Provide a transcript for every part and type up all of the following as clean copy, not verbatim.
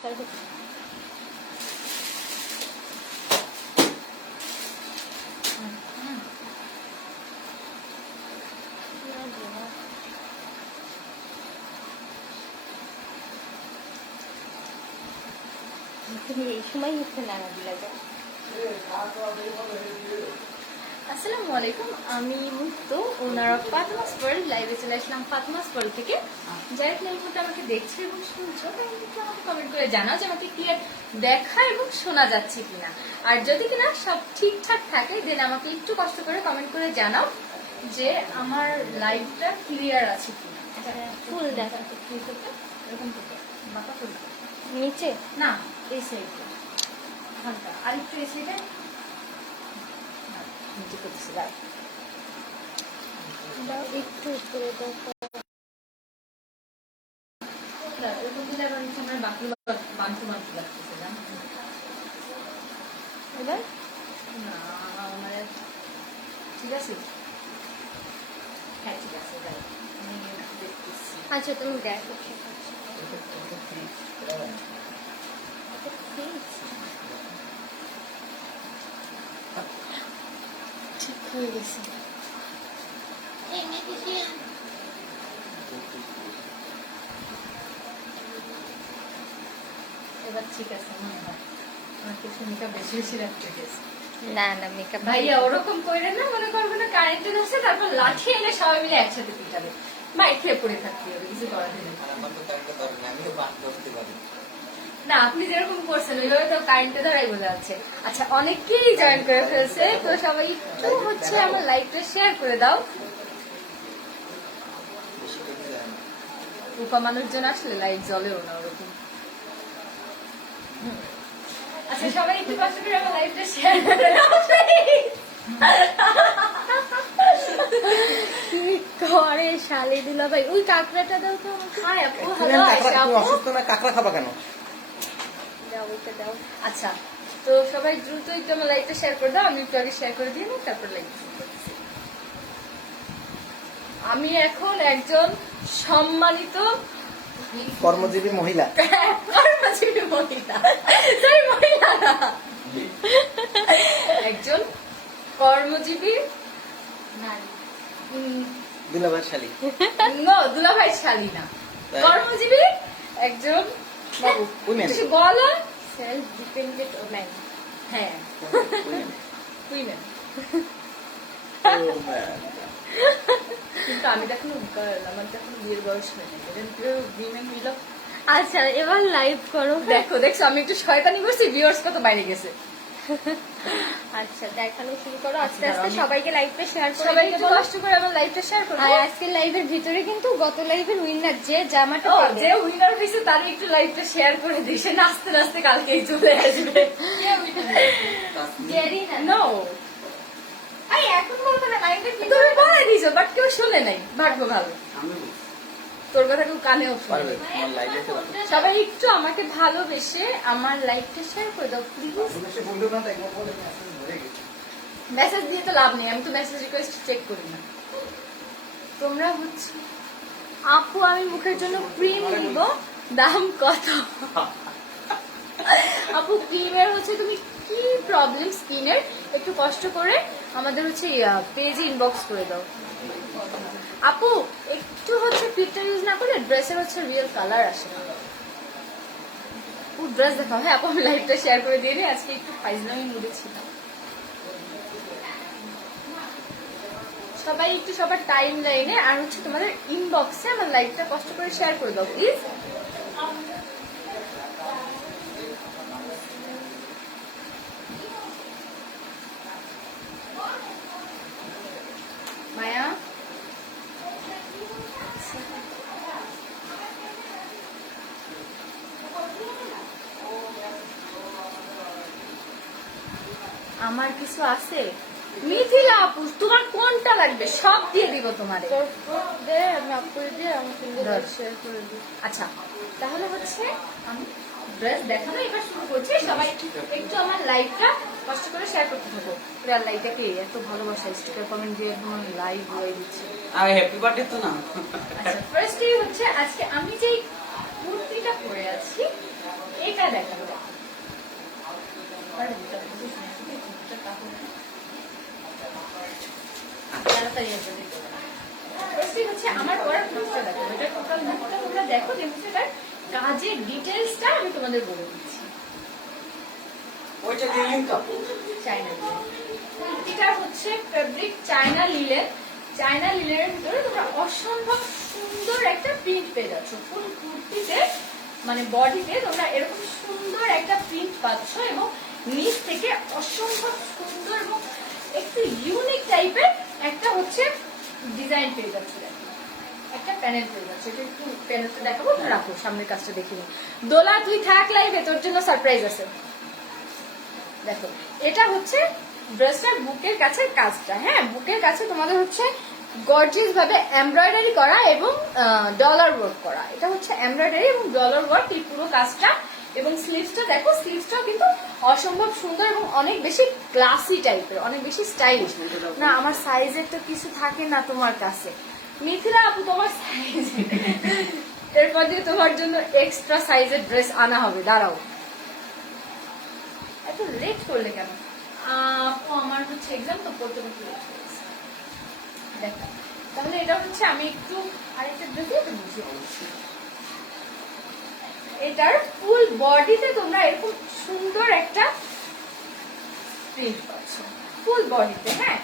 এই সময় হচ্ছে নানা দিলা যায়। আসসালামু আলাইকুম, আমি মুক্ত, ওনারা ফাতেমাস ওয়ার্ল্ড লাইভে চলে আসলাম ফাতেমাস ওয়ার্ল্ড থেকে। যারা এই মুহূর্তে আমাকে দেখছো এবং শুনছো আমাকে কমেন্ট করে জানাও যে আমাকে ক্লিয়ার দেখা এবং শোনা যাচ্ছে কিনা। আর যদি কিনা সব ঠিকঠাক থাকে দেন আমাকে একটু কষ্ট করে কমেন্ট করে জানাও যে আমার লাইভটা ক্লিয়ার আছে কিনা। ফুল দেখা এরকম থেকে মাথা ফুল নিচে না, এই সাইডে হালকা আর একটু এই সাইডে নিচে করতেছে। দাও একটু উপরে দাও, এরকম দিলে আবার আমার বাকি বাঁধতে বাঁধতে লাগতেছে না। এবার না মানে ঠিক আছে, হ্যাঁ ঠিক আছে, আমি দেখতেছি। আচ্ছা তুমি দেখো ঠিক আছে। ঠিক হয়ে গেছে। এবার ঠিক আছে মনে হয়, আমার কিছু মেকআপ বেশি বেশি রাখতে গেছে। না না মেকআপ ভাইয়া ওরকম করে না, মনে করবো না কারেন্টে ধরছে তারপর লাঠি এনে সবাই মিলে একসাথে পিটাবে, মাইক খেয়ে পড়ে থাকতে হবে, কিছু করার নেই। না আপনি যেরকম করছেন ওইভাবে তো কারেন্টে ধরাই বোঝা যাচ্ছে। আচ্ছা অনেকেই জয়েন করে ফেলছে, তো সবাই একটু হচ্ছে আমার লাইভটা শেয়ার করে দাও। রূপা মানুষজন আসলে লাইভ জ্বলেও না ওরকম। আচ্ছা সবাই একটু কষ্ট করে আমার লাইভটা শেয়ার করে দাও। কি করে শালি দিলা ভাই, ওই কাঁকড়াটা দাও তো আমাকে। হ্যাঁ আপু হ্যালো আপু, অসুস্থ না কাঁকড়া খাবা কেন? দাও ওইটা দাও। আচ্ছা তো সবাই দ্রুত একটু আমার লাইভটা শেয়ার করে দাও, আমি একটু আগে শেয়ার করে দিয়ে নিই তারপর লাইভ করতেছি। আমি এখন একজন সম্মানিত কর্মজীবী মহিলা, কর্মজীবী মহিলা, সরি মহিলা না, একজন কর্মজীবী নারী। দুলাভাই শালী, দুলাভাই শালী না, কর্মজীবী একজন বাবু বলো, সেলফ ডিপেন্ডেন্ট ওম্যান। হ্যাঁ উইমেন, কিন্তু আমি তো এখনো আমার তো এখনো বিয়ের বয়স হয়নি। আচ্ছা এবার লাইভ করো। দেখো দেখছো আমি একটু শয়তানি করছি, ভিউয়ার্স কত বাইরে গেছে। আচ্ছা দেখানো শুরু করো আস্তে আস্তে, সবাইকে লাইভটা শেয়ার করে, সবাই একটু কষ্ট করে আমার লাইভটা শেয়ার করো। আর আজকের লাইভের ভিতরে কিন্তু গত লাইভের উইনার যে জামাটা যে উইনার হয়েছে তার একটু লাইভটা শেয়ার করে দিই, সে নাচতে নাচতে কালকেই চলে আসবে। নো আই এখন বলবো না, লাইভটা কি তুমি বলে দিছো বাট কেউ শুনে নাই, ভাগ্য ভালো তোর কথা কেউ কানেও শুনে। সবাই একটু আমাকে ভালোবেসে আমার লাইভটা শেয়ার করে দাও প্লিজ। মেসেজ দিয়ে তো লাভ নেই, আমি তো মেসেজ রিকোয়েস্ট চেক করি না। তোমরা হচ্ছে আপু আমি মুখের জন্য ক্রিম নিব, দাম কত? আপু ক্রিমের হচ্ছে তুমি কি প্রবলেম স্কিনের, একটু কষ্ট করে আমাদের হচ্ছে পেজে ইনবক্স করে দাও। আপু একটু হচ্ছে ফিল্টার ইউজ না করলে ড্রেসের হচ্ছে রিয়েল কালার আসে না। ড্রেস দেখাও। হ্যাঁ আপু আমি লাইভটা শেয়ার করে দিয়ে নি, আজকে একটু ফাইজলামি মুডে ছিলাম। সবাই একটু সবার টাইম লাইনে আর হচ্ছে তোমাদের ইনবক্সে আমার লাইভটা কষ্ট করে শেয়ার করে দাও প্লিজ। মায়া আমার কিছু আছে মিথিলা আপু, তোমার কোনটা লাগবে সব দিয়ে দিব তোমারে। আচ্ছা তাহলে হচ্ছে আমি ড্রেস দেখানো এবার শুরু করছি। সবাই একটু আমার লাইভটা কষ্ট করে শেয়ার করতে থাকো। লাইভটাকে এত ভালোবাসা স্টিকার কমেন্ট দিয়ে একদম লাইভ হয়ে দিচ্ছে। হ্যাপি বার্থডে তো না। আচ্ছা ফার্স্টই হচ্ছে আজকে আমি যেই কুর্তিটা পরে আছি এই দেখাবো। তাড়াতাড়ি আসবে। ফার্স্টে হচ্ছে আমার পরার ড্রেসটা দেখো, এটা টোটাল লুকটা তোমরা দেখো, দেখো এটার কাজের ডিটেইলসটা আমি তোমাদের বলে দিচ্ছি। ওইটা দিয়ে ইনকাম চায়না লিলেন, এটা হচ্ছে ফেব্রিক চায়না লিলেন। চায়না লিলেনের ভিতরে তোমরা অসম্ভব সুন্দর একটা প্রিন্ট পেয়ে যাচ্ছ। ফুল কুর্তিতে মানে বডিতে তোমরা এরকম সুন্দর একটা প্রিন্ট পাচ্ছ এবং নিচ থেকে অসম্ভব সুন্দর এবং একটু ইউনিক টাইপের একটা হচ্ছে ডিজাইন পেয়ে যাচ্ছে। একটা প্যানেল পেয়ে যাচ্ছে, এটা একটু প্যানেলটা দেখাবো, রাখো সামনের কাজটা দেখিনি। দোলা তুই থাক লাইভে, তোর জন্য সারপ্রাইজ আছে। দেখো এটা হচ্ছে ড্রেসটার বুকের কাছে কাজটা, হ্যাঁ বুকের কাছে তোমাদের হচ্ছে গর্জিয়াস ভাবে এমব্রয়ডারি করা এবং ডলার ওয়ার্ক করা। এটা হচ্ছে এমব্রয়ডারি এবং ডলার ওয়ার্ক এই পুরো কাজটা। এবং স্লিভসটা দেখো, স্লিভসটাও কিন্তু অসম্ভব সুন্দর এবং অনেক বেশি ক্লাসি টাইপের, অনেক বেশি স্টাইলিশ। না আমার সাইজের তো কিছু থাকে না তোমার কাছে মিথিলা আপু, তোমার সাইজ এরপর দিয়ে তোমার জন্য এক্সট্রা সাইজের ড্রেস আনা হবে, দাঁড়াও। এত লেট করলে কেন? আমার হচ্ছে এক্সাম তো পড়তে পড়তে লেট হয়ে গেছে। দেখো তাহলে এটা হচ্ছে আমি একটু আরেকটা ড্রেসে একটু বুঝিয়ে বলছি। এটার ফুল বডিতে তোমরা এরকম সুন্দর একটা প্রিন্ট পাচ্ছ ফুল বডিতে, হ্যাঁ।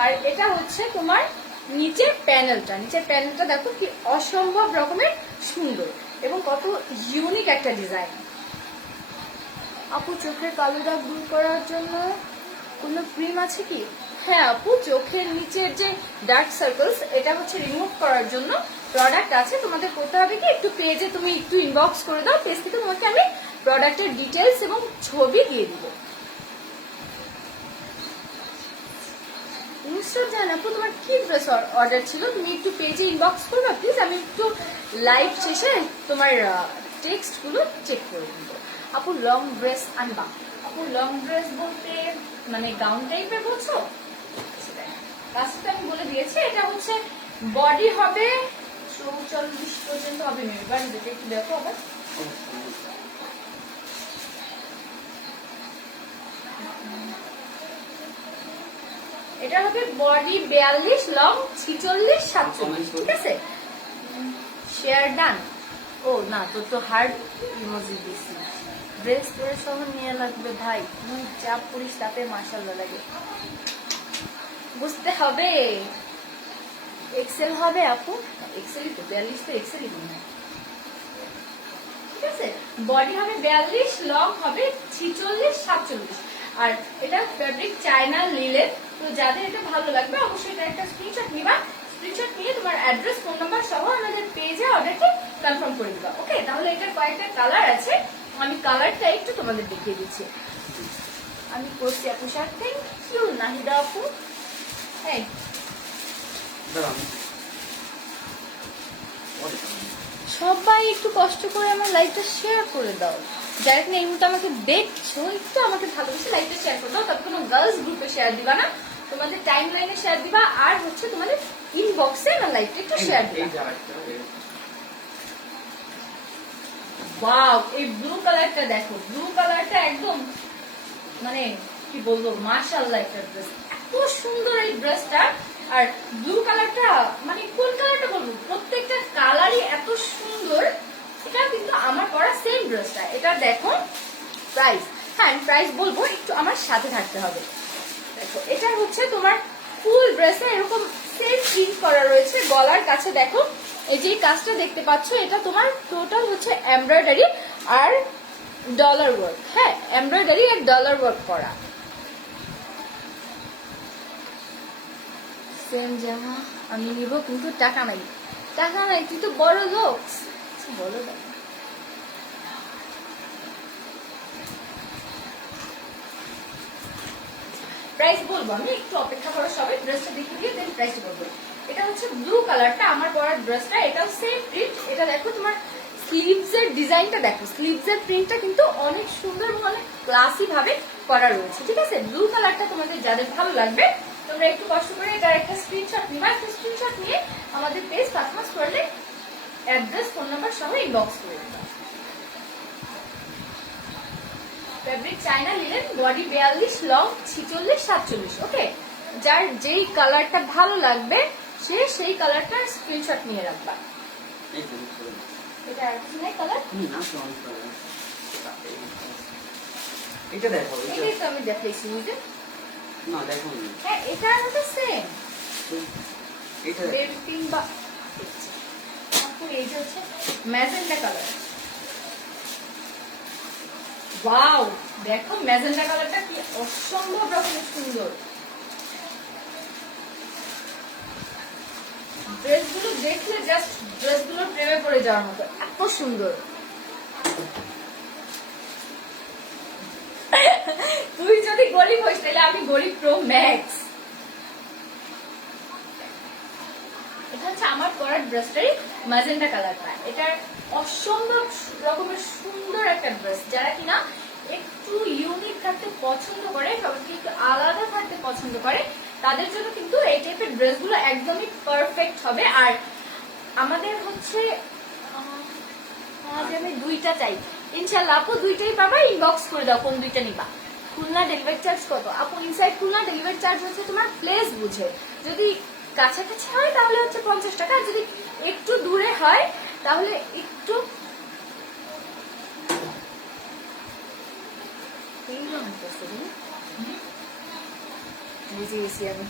আর এটা হচ্ছে তোমার নিচের প্যানেলটা, নিচের প্যানেলটা দেখো কি অসম্ভব রকমের সুন্দর এবং কত ইউনিক একটা ডিজাইন। আপু চোখের কালো দাগ দূর করার জন্য কোনো ক্রিম আছে কি? হ্যাঁ আপু, চোখের নিচের যে ডার্ক সার্কেলস এটা হচ্ছে রিমুভ করার জন্য প্রোডাক্ট আছে। তোমাদের করতে হবে কি, একটু পেজে তুমি একটু ইনবক্স করে দাও, পেজ থেকে তোমাকে আমি প্রোডাক্টের ডিটেলস এবং ছবি দিয়ে দিব। নুসরাত জাহান আপু, তোমার কি ড্রেস অর্ডার ছিল? তুমি একটু পেজে ইনবক্স করবে প্লিজ, আমি একটু লাইভ শেষে তোমার টেক্সট গুলো চেক করে দিব। আপু লং ড্রেস আনবা? আপু লং ড্রেস বলতে মানে গাউন টাইপের বলছো? কাজটা আমি বলে দিয়েছি, এটা হচ্ছে বডি হবে 44 পর্যন্ত হবে মেবি, বাট যেটা একটু দেখো আবার। এটা হবে বডি 42, লং 46, 47, ঠিক আছে? Share done. ও না, তোর তো হার্ড ইমোজি দিছি। ড্রেস পরে সহ নিয়ে লাগবে ভাই, তুই যা পরিস তাতে মাশাআল্লাহ লাগে। বুঝতে হবে এক্সেল হবে আপু, এক্সেলই তো 42 তো এক্সেলই মনে হয়, ঠিক আছে? বডি হবে 42, লং হবে 46, 47। আর এটা ফেব্রিক চায়না লিলেন। তো যাদের এটা ভালো লাগবে অবশ্যই এটা একটা স্ক্রিনশট নিবা, স্ক্রিনশট নিয়ে তোমার অ্যাড্রেস ফোন নাম্বার সহ আমাদের পেজে অর্ডারটি কনফার্ম করে দিবা। ওকে, তাহলে এটার কয়েকটা কালার আছে, আমি কালারটা একটু তোমাদের দেখিয়ে দিচ্ছি। আমি করছি আপু শার্ট, থ্যাংক ইউ নাহিদা আপু। হ্যাঁ সবাই একটু কষ্ট করে আমার লাইভটা শেয়ার করে দাও, যারা কিনা এই মুহূর্তে আমাকে দেখছো একটু আমাকে ভালোবেসে লাইভটা শেয়ার করে দাও। তবে কোনো গার্লস গ্রুপে শেয়ার দিবা না, তোমাদের টাইম লাইনে শেয়ার দিবা, আর হচ্ছে তোমাদের ইনবক্সে আমার লাইভটা একটু শেয়ার দিবা। ওয়াও, এই ব্লু কালারটা দেখো, ব্লু কালারটা একদম মানে কি বলবো মাশাআল্লাহ একটা ড্রেস, এত সুন্দর এই ড্রেসটা। আর ব্লু কালারটা মানে কোন কালারটা বলবো, প্রত্যেকটা কালারই এত সুন্দর। এটা কিন্তু আমার পরা সেম ড্রেসটা। এটা দেখো প্রাইস, হ্যাঁ আমি প্রাইস বলবো, একটু আমার সাথে থাকতে হবে। দেখো এটা হচ্ছে তোমার ফুল ড্রেসে এরকম সেম প্রিন্ট করা রয়েছে, গলার কাছে দেখো এই যে কাজটা দেখতে পাচ্ছ, এটা তোমার টোটাল হচ্ছে এমব্রয়ডারি আর ডলার ওয়ার্ক, হ্যাঁ এমব্রয়ডারি আর ডলার ওয়ার্ক করা। সেম জামা আমি নিব, কিন্তু টাকা নাই, টাকা নাই, তুই তো বড় লোক, বলো না। প্রাইস বলবো আমি, একটু অপেক্ষা করো সবাই, ড্রেসটা দেখে দিয়ে দেন প্রাইস বলবো। এটা হচ্ছে ব্লু কালারটা আমার পরার ড্রেসটা, এটাও সেম প্রিন্ট। এটা দেখো তোমার স্লিভস এর ডিজাইনটা দেখো, স্লিভস এর প্রিন্টটা কিন্তু অনেক সুন্দর এবং অনেক ক্লাসি ভাবে করা রয়েছে, ঠিক আছে? ব্লু কালারটা তোমাদের যাদের ভালো লাগবে তোমরা একটু কষ্ট করে এটার একটা স্ক্রিনশট নিবা, একটা স্ক্রিনশট নিয়ে আমাদের পেজ পারফরমেন্স করলে অ্যাড্রেস ফোন নাম্বার সহ ইনবক্স করে দিবা। Fabric China linen, body 42, long 46, 47। ওকে, যার যেই কালারটা ভালো লাগবে সে সেই কালারটার স্ক্রিনশট নিয়ে রাখবা। এই তো বুঝতে পারছি। এটা আর কিছু নাই কালার? না তো অনেক কালার। এটা দেখো, এটা এটাই তো আমি দেখাইছি বুঝে। না দেখো না। হ্যাঁ, এটা হচ্ছে সেম এটা দেখো। বেবি পিঙ্ক বা আপু এইটা হচ্ছে ম্যাজেন্টা কালার। ওয়াও, দেখো ম্যাজেন্টা কালারটা কি অসম্ভব রকমের সুন্দর। ড্রেসগুলো দেখলে জাস্ট ড্রেসগুলো প্রেমে পড়ে যাওয়ার মতো, এত সুন্দর। তুই যদি গরিব হইস তাহলে আমি গরিব প্রো ম্যাক্স। এটা হচ্ছে আমার পরার ড্রেসটাই ম্যাজেন্টা কালারটা। এটার অসম্ভব রকমের সুন্দর একটা ড্রেস। যারা কিনা একটু ইউনিক থাকতে পছন্দ করে, সবাইকে একটু আলাদা থাকতে পছন্দ করে, তাদের জন্য কিন্তু এই টাইপের ড্রেসগুলো একদমই পারফেক্ট হবে। আর আমাদের হচ্ছে আজ আমি দুইটা চাই, ইনশাল্লাহ আপু দুইটাই পাবা। ইনবক্স করে দাও কোন দুইটা নিবা। খুলনা ডেলিভারি চার্জ কত আপু? ইনসাইড খুলনা ডেলিভারি চার্জ হচ্ছে তোমার প্লেস বুঝে। যদি কাছাকাছি হয় তাহলে হচ্ছে 50 টাকা, আর যদি একটু দূরে হয় তাহলে একটু আমি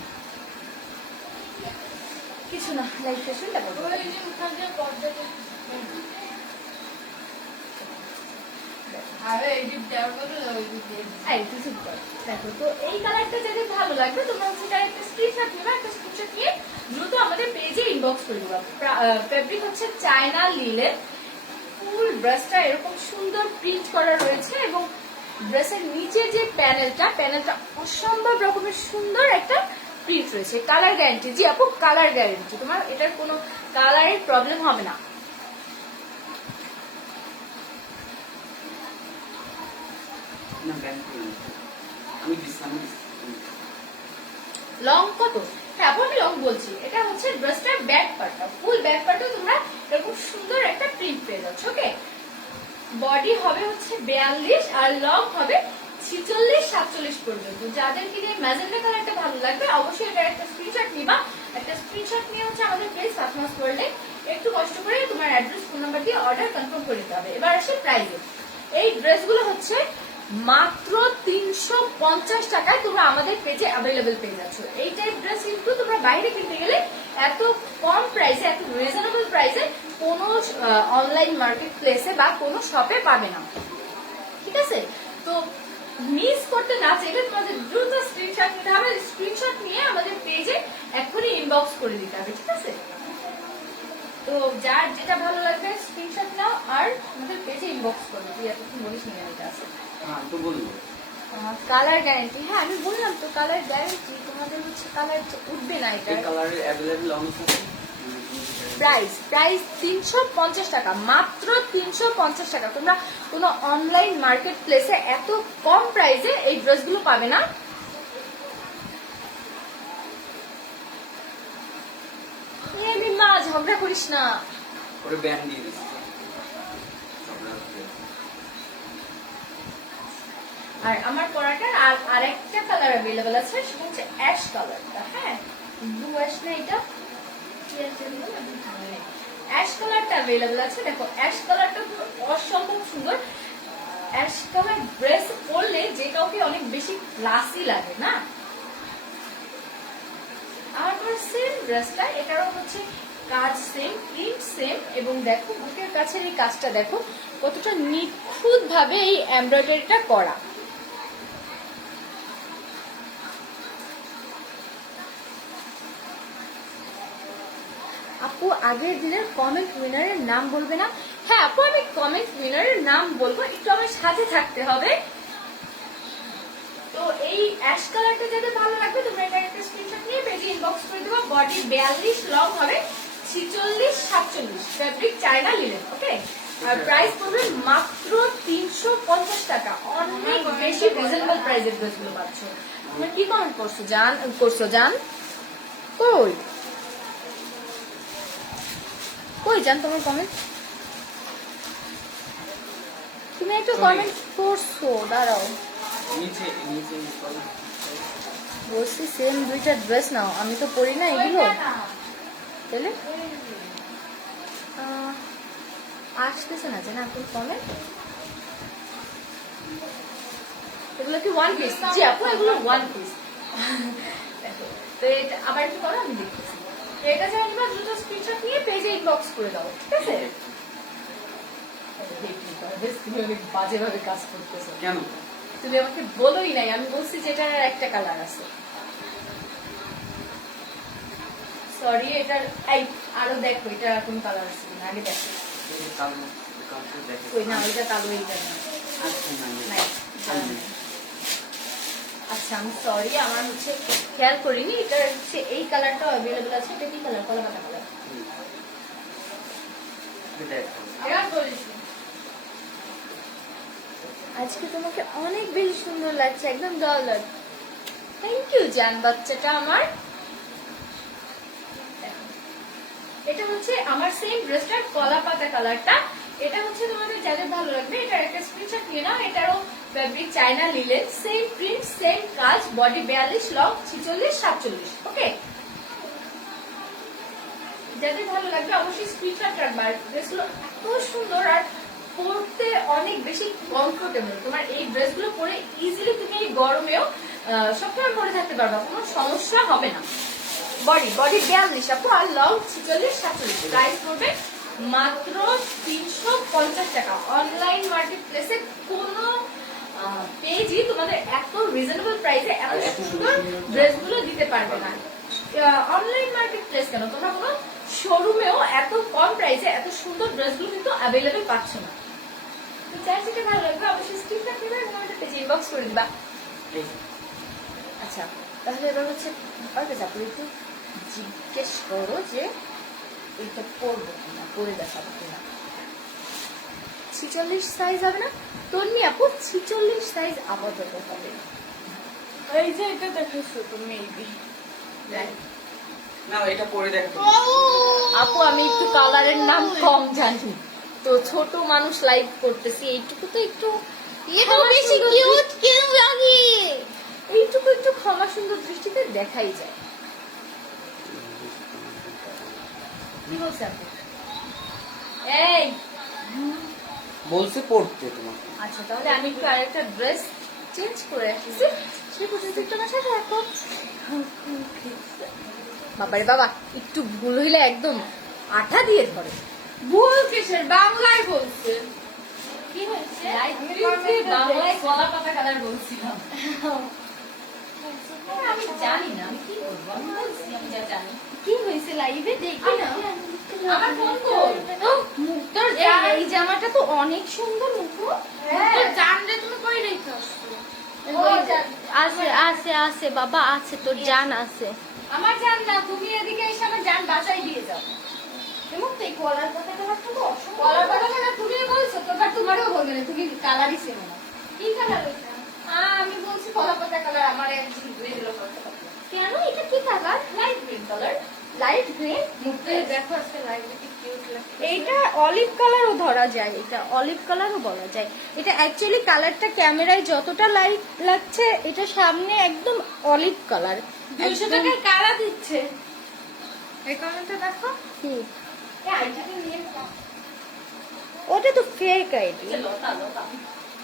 কিছু না, লাইফ ফ্যাশনটা বলবো। দেখো তো এই কালারটা যদি ভালো লাগবে তোমরা হচ্ছে তার একটা স্ক্রিনশট নেবে, একটা স্ক্রিনশট নিয়ে দ্রুত আমাদের পেজে ইনবক্স করে দিবা। ফেব্রিক হচ্ছে চায়না লিলেন, ফুল ড্রেসটা এরকম সুন্দর প্রিন্ট করা রয়েছে এবং ড্রেসের নিচে যে প্যানেলটা অসম্ভব রকমের সুন্দর একটা প্রিন্ট রয়েছে। Colour guarantee. জি আপু, কালার গ্যারান্টি, তোমার এটার কোনো কালারের প্রবলেম হবে না। না ব্যান্ড করে আমি দিচ্ছি। লং কত? হ্যাঁ আপু আমি লং বলছি। এটা হচ্ছে ড্রেসটার ব্যাক পার্টটা, ফুল ব্যাক পার্টে তোমরা এরকম সুন্দর একটা প্রিন্ট পেয়ে যাচ্ছ। ওকে, বডি হবে হচ্ছে 42 আর লং হবে 46, 47 পর্যন্ত। যাদের কিনে ম্যাজেন্টা কালারটা ভালো লাগবে অবশ্যই এটার একটা স্ক্রিনশট নিবা। একটা স্ক্রিনশট নিয়ে হচ্ছে আমাদের পেজ ফাতমাস ওয়ার্ল্ডে একটু কষ্ট করে তোমার অ্যাড্রেস, ফোন নাম্বার দিয়ে অর্ডার কনফার্ম করে দিতে হবে। এবার আসে প্রাইসে। এই ড্রেসগুলো হচ্ছে মাত্র 350 টাকায় তোমরা আমাদের পেজে অ্যাভেলেবেল পেয়ে যাচ্ছ। এই টাইপ ড্রেস কিন্তু তোমরা বাইরে কিনতে গেলে এত কম প্রাইসে, এত রিজনেবল প্রাইসে কোনো অনলাইন মার্কেট প্লেসে বা কোনো শপে পাবে না। ঠিক আছে, তো মিস করতে না চাইলে তোমাদের দ্রুত স্ক্রিনশট নিতে হবে। স্ক্রিনশট নিয়ে আমাদের পেজে এখনই ইনবক্স করে দিতে হবে। ঠিক আছে, তো যার যেটা ভালো লাগবে স্ক্রিনশট নাও আর আমাদের পেজে ইনবক্স করো। তুই এতক্ষণ বলিস নি এটা আছে। হ্যাঁ তো বলবো। Colour guarantee. হ্যাঁ আমি বললাম তো কালার গ্যারান্টি। তোমাদের হচ্ছে কালার উঠবে না এটা। এই কালারের अवेलेबल অনেক আছে। প্রাইস 350 টাকা, মাত্র 350 টাকা। তোমরা কোনো অনলাইন মার্কেট প্লেসে এত কম প্রাইসে এই ড্রেসগুলো পাবে না। আমি মা ঝগড়া করিস না। ওরে ব্যান্ড দিয়ে দিচ্ছি। আর আমার পরাটার আর একটা কালার अवेलेबल আছে, সেটা হচ্ছে অ্যাশ কালারটা। হ্যাঁ, ব্লু অ্যাশ না, এটা অ্যাশ কালারটা अवेलेबल আছে। দেখো অ্যাশ কালারটা অসম্ভব সুন্দর। অ্যাশ কালার ড্রেস পরলে যে কাউকে অনেক বেশি ক্লাসি লাগে না। আমার সেম ড্রেসটা, এটারও হচ্ছে কাজ সেম, প্রিন্ট সেম, এবং দেখো বুকের কাছের এই কাজটা দেখো কতটা নিখুঁত ভাবে এই এমব্রয়ডারিটা করা। আপু আগের দিনের কমেন্ট উইনারের নাম বলবে না? হ্যাঁ আপু আমি কমেন্ট উইনারের নাম বলবো, একটু আমার সাথে থাকতে হবে। তো এই অ্যাশ কালারটা যাদের ভালো লাগবে তোমরা এটা একটা স্ক্রিনশট নিয়ে পেজে ইনবক্স করে দেবো। বডি 42, লং হবে 46, 47, ফেব্রিক চায়না লিলেন। ওকে, আর প্রাইস পড়বে মাত্র 350 টাকা। অনেক বেশি রিজনেবল প্রাইসের ড্রেসগুলো পাচ্ছ। তোমরা কি কমেন্ট করছো জান? কই জান তোমার কমেন্ট? তুমি একটু চলে কমেন্ট করছো, দাঁড়াও। নিচে নিচে করো। বলছি সেম দুইটা ড্রেস নাও, আমি তো পরি না এগুলো। তাহলে আসতেছে না যে না কোন কমেন্ট। এগুলো কি ওয়ান পিস? জি আপু, এগুলো ওয়ান পিস। দেখো, তো এটা আবার একটু করো, আমি দেখতেছি। তো এটা যে তোমরা দ্রুত স্ক্রিনশট নিয়ে পেজে ইনবক্স করে দাও, ঠিক আছে? তুমি অনেক বাজেভাবে কাজ করতেছো। কেন? তুমি আমাকে বলোই নাই, আমি বলছি যে এটার একটা কালার আছে। সরি, এটার এই আরো দেখো এটা কোন কালার আছে কিনা, আগে দেখো। এই কালো কালো দেখো। কই না, ওইটা কালো, এইটা না। আচ্ছা না নাই, আচ্ছা আমি সরি, আমার হচ্ছে খেয়াল করিনি। এটা হচ্ছে এই কালারটা अवेलेबल আছে। এটা কি কালার? কলা পাতা কালার। আজকে তোমাকে অনেক বেশি সুন্দর লাগছে, একদম ডলার। থ্যাংক ইউ জান বাচ্চাটা আমার। এটা হচ্ছে আমার সেম ড্রেসটার কলা পাতা কালারটা। এটা হচ্ছে তোমাদের যাদের ভালো লাগবে এটা একটা স্ক্রিনশট নিয়ে নাও। এটারও fabric China linen, same print same কাজ, বডি 42, লং 46, 47। ওকে, যাদের ভালো লাগবে অবশ্যই স্ক্রিনশট রাখবা। ড্রেসগুলো এত সুন্দর আর পরতে অনেক বেশি কমফোর্টেবল। তোমার এই ড্রেসগুলো পরে ইজিলি তুমি এই গরমেও সবসময় পরে থাকতে পারবা, কোনো সমস্যা হবে না। বডি 42 আপু, আর লং 46, 47। প্রাইস পড়বে মাত্র 350 টাকা। অনলাইন মার্কেট প্লেসে কোনো পেজই তোমাদের এত রিজনেবল প্রাইসে এত সুন্দর ড্রেসগুলো দিতে পারবে না। অনলাইন মার্কেট প্লেস কেন, তোমরা কোনো শোরুমেও এত কম প্রাইসে এত সুন্দর ড্রেসগুলো কিন্তু অ্যাভেলেবল পাচ্ছ না। তো যার যেটা ভালো লাগবে অবশ্যই স্ক্রিনশট নেবে এবং আমাদের পেজে ইনবক্স করে দিবা। আচ্ছা, তাহলে এবার হচ্ছে ওকে যাবো, একটু জিজ্ঞেস করো যে এইটা পরবো কিনা, পরে দেখাবো কিনা। 46 সাইজ হবে না? তন্নি আপু 46 সাইজ আপাতত হবে। এই যে এটা দেখেছো তুমি মেবি। না এটা পরে দেখো। আপু আমি একটু কালারের নাম কম জানি, তো ছোট মানুষ লাইভ করতেছি, এইটুকু তো একটু এটা বেশি কিউট কেন লাগে? এইটুকু একটু ক্ষমা সুন্দর দৃষ্টিতে দেখাই যায়। কি বলছে আপু? এই বলছে পড়তে তোমাকে। আচ্ছা, তাহলে আমি একটু আরেকটা ড্রেস চেঞ্জ করে আসছি, সে পর্যন্ত একটু আমার সাথে রাখো। বাবারে বাবা, একটু ভুল হইলে একদম আঠা দিয়ে ধরে। ভুল কিসের? বাংলায় বলছে। কি হয়েছে? আমি বাংলায় কলা পাতা কালার বলছিলাম। আমি জানি না আমি কি করবো, আমি বলছি আমি যা জানি। কি হয়েছে লাইভে দেখি না? আমার ফোন কই? মুক্তর এই জামাটা তো অনেক সুন্দর মুখো। মুক্তর জানলে তুমি কই রেখে আসছো? আছে আছে আছে বাবা, আছে, তোর জান আছে। আমার জান না, তুমি এদিকে এসে আমার জান বাঁচাই দিয়ে যাও। এমন তো এই কলার পাতা কালারটা তো অসম্ভব। কলার পাতা কালার তুমি বলছো, তোবার তোমারও বলবে না, তুমি কালারই চেনো না। কি কালার এটা? আমি বলছি কলা পাতা কালার, আমার একদিন ধুয়ে দিল করতে পারবে। কেন, এটা কি colour? Light green colour. Light green মুখে দেখো আজকে লাইভে কি কিউট লাগছে। এইটা অলিভ কালারও ধরা যায়, এটা অলিভ কালারও বলা যায়। এটা অ্যাকচুয়ালি কালারটা ক্যামেরায় যতটা লাইট লাগছে, এটা সামনে একদম অলিভ কালার। 200 টাকায় কারা দিচ্ছে? এই কমেন্টটা দেখো। কি ওটা তো ফেক আইডি,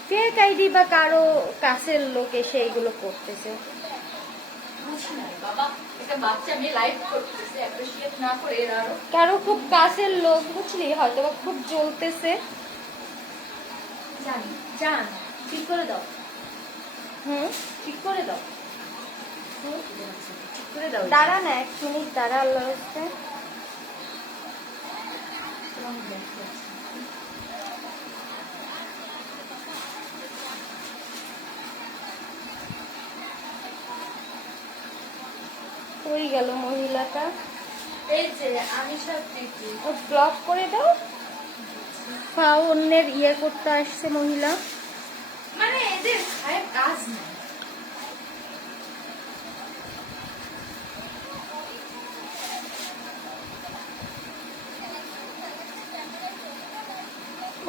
ফেক আইডি বা কারো কাছের লোক এসে এগুলো করতেছে। কারো খুব কাছের লোক বুঝলি, হয়তো বা খুব জ্বলতেছে। জানি জান, ঠিক করে দাও। ঠিক করে দাও, ঠিক করে দাও। দাঁড়া না, 1 মিনিট দাঁড়া। আল্লাহ হচ্ছে কই গেল মহিলাটা? এই যে আমি সব দেখি। ও ব্লক করে দাও। অন্যের ইয়ে করতে আসছে মহিলা। মানে এদের আর কাজ নেই।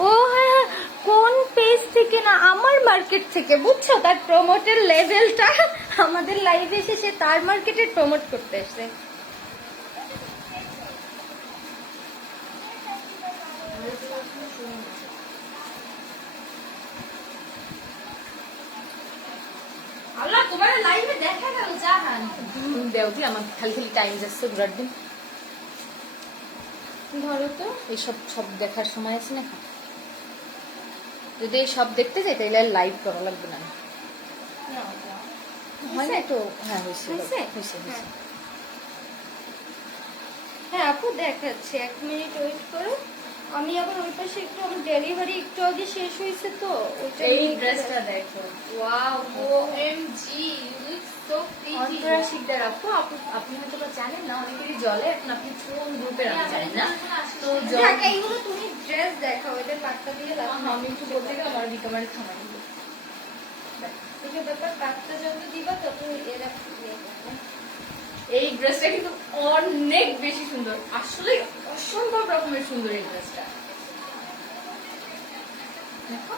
ও হ্যাঁ, কোন পেজ মার্কেট থেকে, বুঝছো? তার প্রমোটের লেভেলটা আমাদের লাইভে এসে সে তার মার্কেটের প্রমোট করতে এসছে। আল্লাহ তোমার লাইভে দেখা গেল জাহান। দেওদি আমার খালি খালি টাইম যাচ্ছে ঘোরার দিন। ধরো তো এইসব সব দেখার সময় আছে না? যদি এই সব দেখতে যাই তাহলে লাইভ করা লাগবে না। হয় না তো? হ্যাঁ হয়েছে হয়েছে? হয়েছে হয়েছে। হ্যাঁ আপু দেখাচ্ছে, 1 মিনিট ওয়েট করো। আমি আবার ওই পাশে একটু, আমার ডেলিভারি একটু আগে শেষ হয়েছে তো ওইটা এই নিয়ে ড্রেসটা দেখো, wow OMG you look so pretty. Antara Shikdar আপু, আপনি হয়তো বা জানেন না, অনেকেরই জলে, এখন আপনি কোন গ্রুপের আমি জানি না। তো ঢাকা এইগুলো তুমি ড্রেস দেখাও, এদের পাত্তা দিয়ে লাভ নেই। আমি একটু বলতে গেলে আমার বিকামারে থামাই দিল। এটা ব্যাপার, পাত্তা যত দিবা তত এরা ইয়ে করবে। এই ড্রেসটা কিন্তু অনেক বেশি সুন্দর, আসলে অসম্ভব রকমের সুন্দর এই ড্রেসটা। দেখো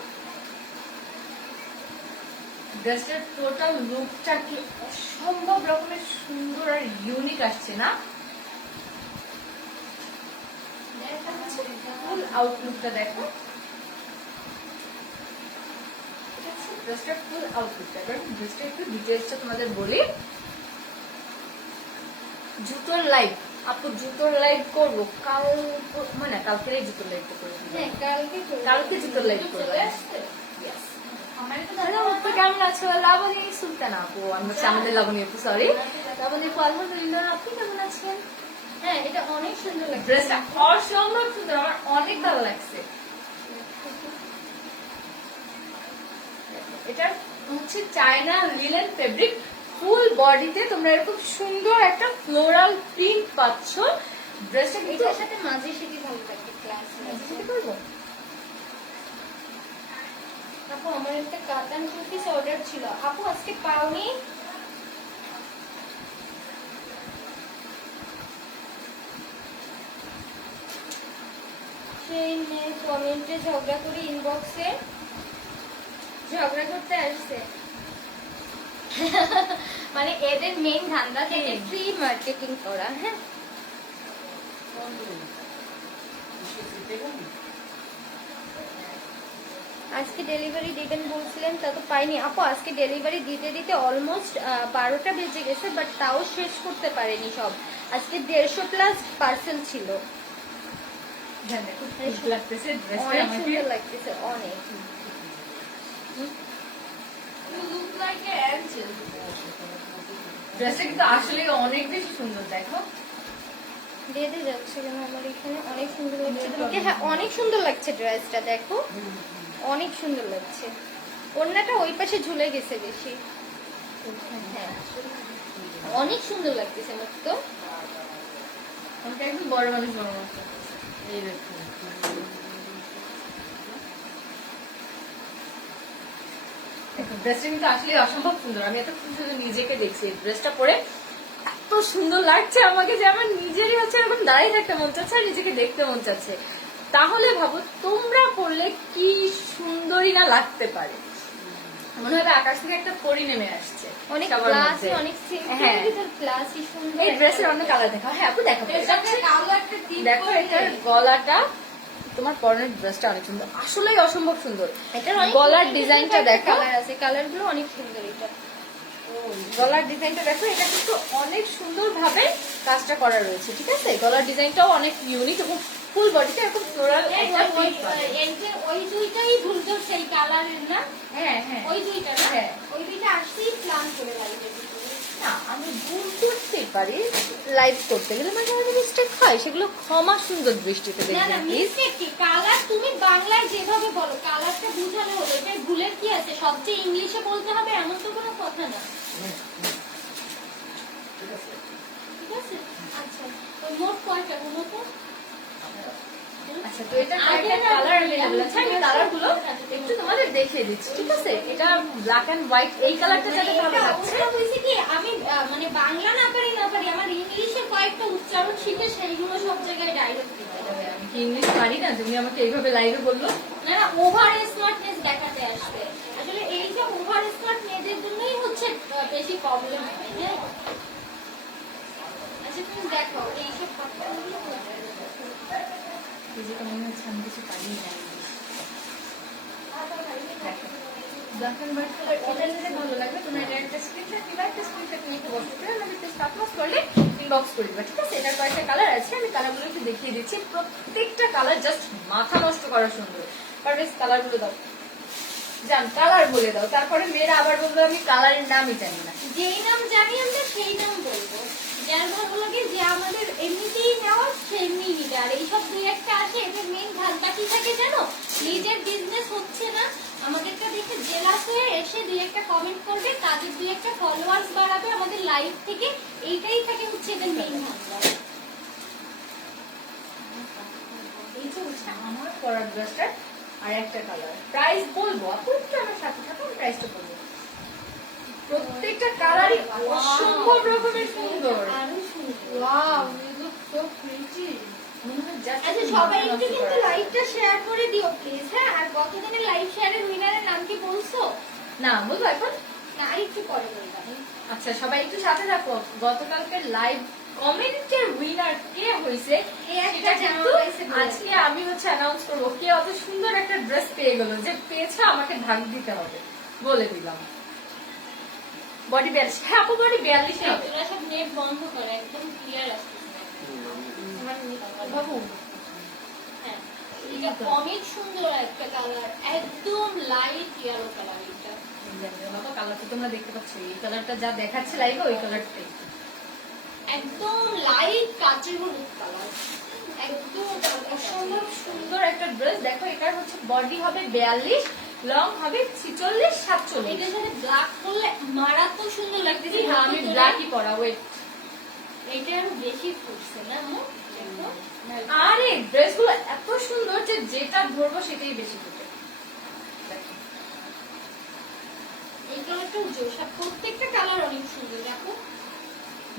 ড্রেসটার টোটাল লুকটা কি অসম্ভব রকমের সুন্দর আর ইউনিক আসছে না? ফুল আউটলুকটা দেখো, ড্রেসটার ফুল আউটলুকটা। এবার ড্রেসটা একটু ডিটেইলসটা তোমাদের বলি। জুতোর লাইভ, আপু জুতোর লাইভ করবো কাল, মানে কালকের এই জুতোর লাইভটা করবো। হ্যাঁ কালকে করবো। কালকে জুতোর লাইভ করবো। চলে আসছে? Yes. আমার তো হ্যালো আপু, কেমন আছো? লাবণী সুলতানা আপু, আমাদের লাবণী আপু, সরি লাবণী আপু, আলহামদুলিল্লাহ। আপনি কেমন আছেন? হ্যাঁ এটা অনেক সুন্দর লাগছে। ড্রেসটা অসম্ভব সুন্দর, আমার অনেক ভালো লাগছে। এটা হচ্ছে চায়না লিনেন ফেব্রিক, ফুল বডিতে তোমরা এরকম সুন্দর একটা ফ্লোরাল প্রিন্ট পাচ্ছ। ড্রেসটা কিন্তু এটার সাথে মাঝে সেটি ভালো লাগছে, ক্লাস করবো। আপু আমার একটা কাতান টু পিস অর্ডার ছিল, আপু আজকে পাওনি? সেই মেয়ে কমেন্টে ঝগড়া করে, ইনবক্সে ঝগড়া করতে আসছে। মানে এদের মেইন ধান্দা থেকে ফ্রি মার্কেটিং করা। হ্যাঁ আজকে ডেলিভারি দিবেন বলছিলেন, তা তো পাইনি আপু। আজকে ডেলিভারি দিতে দিতে অলমোস্ট 12টা বেজে গেছে, বাট তাও শেষ করতে পারেনি সব। আজকে 150 প্লাস পার্সেল ছিল। হ্যাঁ, দেখো ঠিক লাগতেছে ড্রেসটা অনেক আমাকে। সুন্দর লাগতেছে, অনেক। ড্রেসটা কিন্তু আসলে অনেক বেশি সুন্দর, দেখো। বেঁধে যাচ্ছে কেন আমার এখানে? অনেক সুন্দর লাগছে তোমাকে। হ্যাঁ অনেক সুন্দর লাগছে ড্রেসটা, দেখো অনেক সুন্দর লাগছে। ওড়নাটা ওই পাশে ঝুলে গেছে বেশি। হ্যাঁ অনেক সুন্দর লাগতেছে মুক্ত। আমাকে একদম বড় মানুষ বড় মানুষ লাগতেছে। এই দেখো ড্রেসটা কিন্তু আসলে অসম্ভব সুন্দর। আমি এত সুন্দর নিজেকে দেখছি এই ড্রেসটা পরে, এত সুন্দর লাগছে আমাকে যে আমার নিজেরই হচ্ছে এরকম দাঁড়িয়ে থাকতে মন চাচ্ছে আর নিজেকে দেখতে মন চাচ্ছে। তাহলে ভাবো তোমরা পরলে কি সুন্দরই না লাগতে পারে। মনে হবে আকাশ থেকে একটা পরি নেমে আসছে। অনেক সবার ক্লাসি, মধ্যে। অনেক সিম্পল হ্যাঁ। ভিতর ক্লাসি সুন্দর। এই ড্রেসের অন্য কালার দেখাও। হ্যাঁ আপু দেখো, কালো একটা ডিপ দেখো এটার গলাটা, তোমার পরনের ড্রেসটা অনেক সুন্দর, আসলেই অসম্ভব সুন্দর। এটার অনেক গলার ডিজাইনটা দেখো, কালার আছে, কালারগুলো অনেক সুন্দর। এটা গলার ডিজাইনটা দেখো, এটা কিন্তু অনেক সুন্দর ভাবে কাজটা করা রয়েছে, ঠিক আছে? গলার ডিজাইনটাও অনেক ইউনিক এবং ফুল বডিতে এরকম ফ্লোরাল একটা প্রিন্ট পাবে। ওই দুইটাই ভুল করছে, এই কালারের না? হ্যাঁ হ্যাঁ ওই দুইটা না? হ্যাঁ। ওই দুইটা আসতেই প্ল্যান করে লাইভে। না, আমি ভুল করতেই পারি লাইভ করতে গেলে, মানে আমাদের মিস্টেক হয়, সেগুলো ক্ষমা সুন্দর দৃষ্টিতে না দেখবেন না প্লিজ। মিস্টেক কি? কালার তুমি বাংলায় যেভাবে বলো কালারটা বুঝানো হলো, এটা ভুলের কি আছে? সবচেয়ে ইংলিশে বলতে হবে এমন তো কোনো কথা না। ঠিক আছে আচ্ছা, ওই মোট কয়টা বলো তো? আচ্ছা, তো এটা কয়েকটা কালার अवेलेबल আছে, আমি কালারগুলো একটু তোমাদের দেখিয়ে দিচ্ছি, ঠিক আছে? এটা ব্ল্যাক এন্ড হোয়াইট, এই কালারটা যাতে ভালো লাগছে। ওটা হইছে কি, আমি মানে বাংলা না পারি আমার ইংলিশে কয়েকটা উচ্চারণ শিখে সেইগুলো সব জায়গায় ডাইরেক্ট দিতে হবে। আমি কি ইংলিশ পারি না? তুমি আমাকে এইভাবে লাইভে বললো। না না, ওভার স্মার্টনেস দেখাতে আসবে। আসলে হচ্ছে বেশি প্রবলেম হয়। হ্যাঁ, আচ্ছা তুমি দেখো এইসব পাথরগুলো এই যে তো মনে হচ্ছে আমি কিছু পারিয়ে যাই ব্ল্যাক এন্ড হোয়াইট কালার এটা নিতে ভালো লাগবে। তোমরা এটা একটা স্ক্রিনশট নিবা, একটা স্ক্রিনশট নিয়ে পোস্ট করে আমাদের পেজ পাতমাস করলে ইনবক্স করে দিবা, ঠিক আছে? এটার কয়েকটা কালার আছে, আমি কালারগুলো একটু দেখিয়ে দিচ্ছি। প্রত্যেকটা কালার জাস্ট মাথা নষ্ট করা সুন্দর। পারভেজ কালারগুলো দাও, জান কালার বলে দাও, তারপরে মেয়েরা আবার বলবে আমি কালারের নামই জানি না। যেই নাম জানি আমরা সেই নাম বলবো, যার ভালো লাগে যে আমাদের এমনিতেই নেওয়া সেমনি নিবে। আর এইসব দুই একটা আসে, এদের মেন ধান্দা কি থাকে জানো? নিজের বিজনেস হচ্ছে না, আমাদেরটা দেখে জেলাস হয়ে এসে দুই একটা কমেন্ট করবে, তাদের দুই একটা ফলোয়ার্স বাড়াবে আমাদের লাইভ থেকে, এইটাই থাকে হচ্ছে এদের মেন ধান্দা। এই যে হচ্ছে আমার পরার ড্রেসটার আর একটা কালার। প্রাইস বলবো, আপু একটু আমার সাথে থাকুন, প্রাইসটা বলবো। প্রত্যেকটা কালারই অসম্ভব রকমের সুন্দর। আরো সুন্দর। Wow, you look so pretty. মনে হয় just আচ্ছা সবাই একটু কিন্তু লাইভটা শেয়ার করে দিও প্লিজ। হ্যাঁ, আর গতদিনের লাইভ শেয়ারের উইনারের নাম কি বলছো? না বলবো এখন? না, আর একটু পরে বলবা। আচ্ছা সবাই একটু সাথে থাকো। গতকালকের লাইভ কমেন্টের উইনার কে হয়েছে সেটা কিন্তু আজকে আমি হচ্ছে অ্যানাউন্স করবো। কে অত সুন্দর একটা ড্রেস পেয়ে গেল, যে পেয়েছে আমাকে ভাগ দিতে হবে, বলে দিলাম। বডি 42, হ্যাঁ আপু বডি 42 হবে। তোরা সব নেট বন্ধ করে, একদম ক্লিয়ার আসছে। বাবু হ্যাঁ, এটা অনেক সুন্দর একটা কালার, একদম লাইট ইয়েলো কালার। এটা বাবা কালারটা তোমরা দেখতে পাচ্ছ, এই কালারটা যা দেখাচ্ছে লাইভে ওই কালারটাই। একদম লাইট কাচের হলুদ কালার, একদম অসম্ভব সুন্দর একটা ড্রেস। দেখো এটার হচ্ছে বডি হবে 42, লং হবে 46, 47। এটার সাথে ব্ল্যাক করলে মারাত্মক সুন্দর লাগতেছে। হ্যাঁ আমি ব্ল্যাকই পরা। ওয়েট, এটা আরো বেশি ফুটছে না? দেখো আরে ড্রেসগুলো এত সুন্দর যে যেটা ধরবো সেটাই বেশি ফুটে। এই কালারটাও জোশ, আর প্রত্যেকটা কালার অনেক সুন্দর। দেখো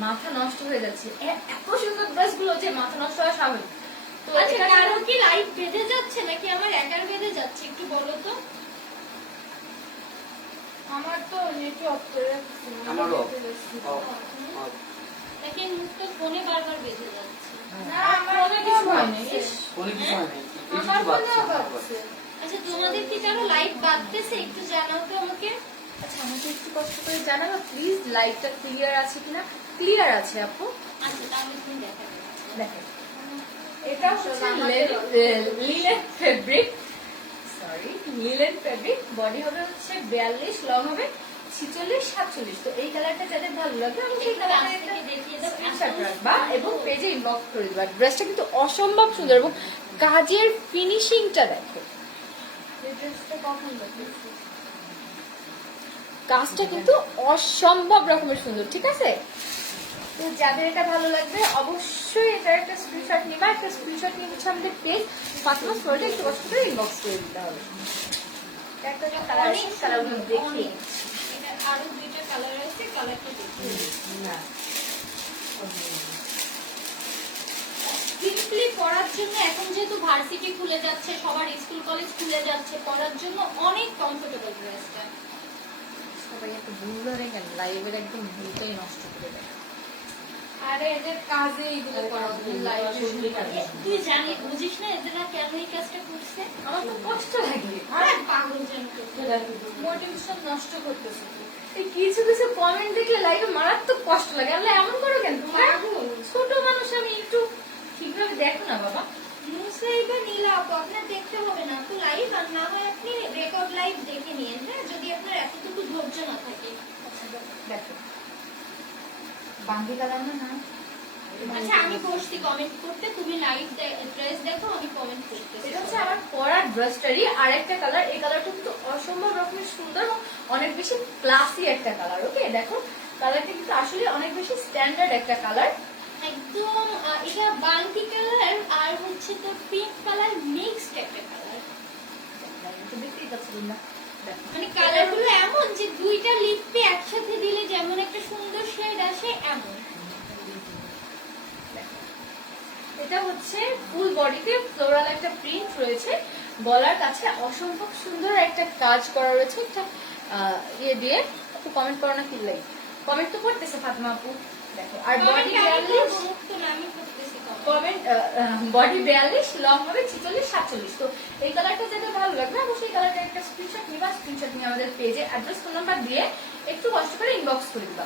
মাথা নষ্ট হয়ে যাচ্ছে, এত সুন্দর ড্রেসগুলো যে মাথা নষ্ট হওয়া স্বাভাবিক। তো আচ্ছা, এটা কারো কি লাইট বেঁধে যাচ্ছে নাকি আমার একার বেঁধে যাচ্ছে একটু বলো তো? আমার তো নেটে অফ করে রাখছি। আমারও নাকি মুখটা ফোনে বারবার বেঁধে যাচ্ছে? না আমার অনেক কিছু হয়নি। কোনো কিছু হয় নাই, এই আমার কিছু বাচ্চা ফোনেও বাজছে। আচ্ছা, তোমাদের কি কারো লাইট বাঁধতেছে একটু জানাও তো আমাকে। আচ্ছা আমাকে একটু কষ্ট করে জানাবো প্লিজ, লাইটটা ক্লিয়ার আছে কিনা? ক্লিয়ার আছে আপু, আচ্ছা, তাহলে তুমি দেখাবে। দেখেন এটা হচ্ছে linen fabric, sorry linen fabric. Body হবে হচ্ছে 42, লং হবে 46, 47। তো এই কালারটা যাদের ভালো লাগে আমি সেই কালারটা একটা স্ক্রিনশট রাখবা এবং পেজে ইনবক্স করে দিবা। ড্রেসটা কিন্তু অসম্ভব সুন্দর এবং কাজের ফিনিশিংটা দেখো। এই ড্রেসটা কখন দেখো, কাজটা কিন্তু অসম্ভব রকমের সুন্দর, ঠিক আছে? তো যাদের এটা ভালো লাগবে অবশ্যই এটার একটা স্ক্রিনশট নিবা। একটা স্ক্রিনশট নিয়ে হচ্ছে আমাদের পেজ পাতমাস ওয়ার্ল্ডে একটু কষ্ট করে ইনবক্স করে দিতে হবে। একটা কালার আছে, কালারগুলো দেখি। এটা আরো দুইটা কালার আছে, কালারটা দেখি। সিম্পলি পড়ার জন্য এখন যেহেতু ভার্সিটি খুলে যাচ্ছে, সবার স্কুল কলেজ খুলে যাচ্ছে, পড়ার জন্য অনেক কমফোর্টেবল ড্রেসটা। সবাই একটু ভুল ধরে গেল, লাইভের একদম ভুলটাই নষ্ট করে দেয়। আরে এদের কাজে এগুলো করা, তুই জানি বুঝিস না এদের কেন এই কাজটা করছে? আমার তো কষ্ট লাগে, আরে পাগল যেন করতে মোটিভেশন নষ্ট করতেছে। এই কিছু কিছু কমেন্ট দেখলে লাইভে মারাত্মক কষ্ট লাগে। আল্লাহ এমন করো কেন? ছোট মানুষ আমি, একটু ঠিকভাবে দেখো না বাবা। মুসাইবা নীলা আপু, আপনার দেখতে হবে না তো লাইভ, আর না হয় আপনি রেকর্ড লাইভ দেখে নিন। হ্যাঁ, যদি আপনার এতটুকু ধৈর্য না থাকে। দেখো বান্দি কালার না। আচ্ছা, আমি বসছি কমেন্ট করতে, তুমি লাইভ ড্রেস দেখো, আমি কমেন্ট করতেছি। এটা হচ্ছে আমার পরার ড্রেসটারই আরেকটা কালার। এই কালারটা কিন্তু অসম্ভব রকমের সুন্দর এবং অনেক বেশি ক্লাসি একটা কালার। ওকে দেখো কালারটা কিন্তু আসলে অনেক বেশি স্ট্যান্ডার্ড একটা কালার। একদম এটা বান্টি কালার আর হচ্ছে তো পিঙ্ক কালার মিক্সড একটা কালার। দেখতেই পাচ্ছ তোমরা, মানে কালারগুলো এমন যে দুইটা লিপে একসাথে দিলে যেমন একটা সুন্দর শেড আসে এমন। এটা হচ্ছে ফুল বডিতে ফ্লোরাল একটা প্রিন্ট রয়েছে, গলার কাছে অসম্ভব সুন্দর একটা কাজ করা রয়েছে। একটা ইয়ে দিয়ে একটু কমেন্ট করো না কি লাগে, কমেন্ট তো করতেছে ফাতেমা আপু দেখো। আর বডি 42, আমি করতেছি কমেন্ট বডি 42, লং হবে 46 47। তো এই কালারটা যেটা ভালো লাগবে অবশ্যই এই কালারটা একটা স্ক্রিনশট নিবা, স্ক্রিনশট নিয়ে আমাদের পেজে অ্যাড্রেস ফোন নাম্বার দিয়ে একটু কষ্ট করে ইনবক্স করে দিবা।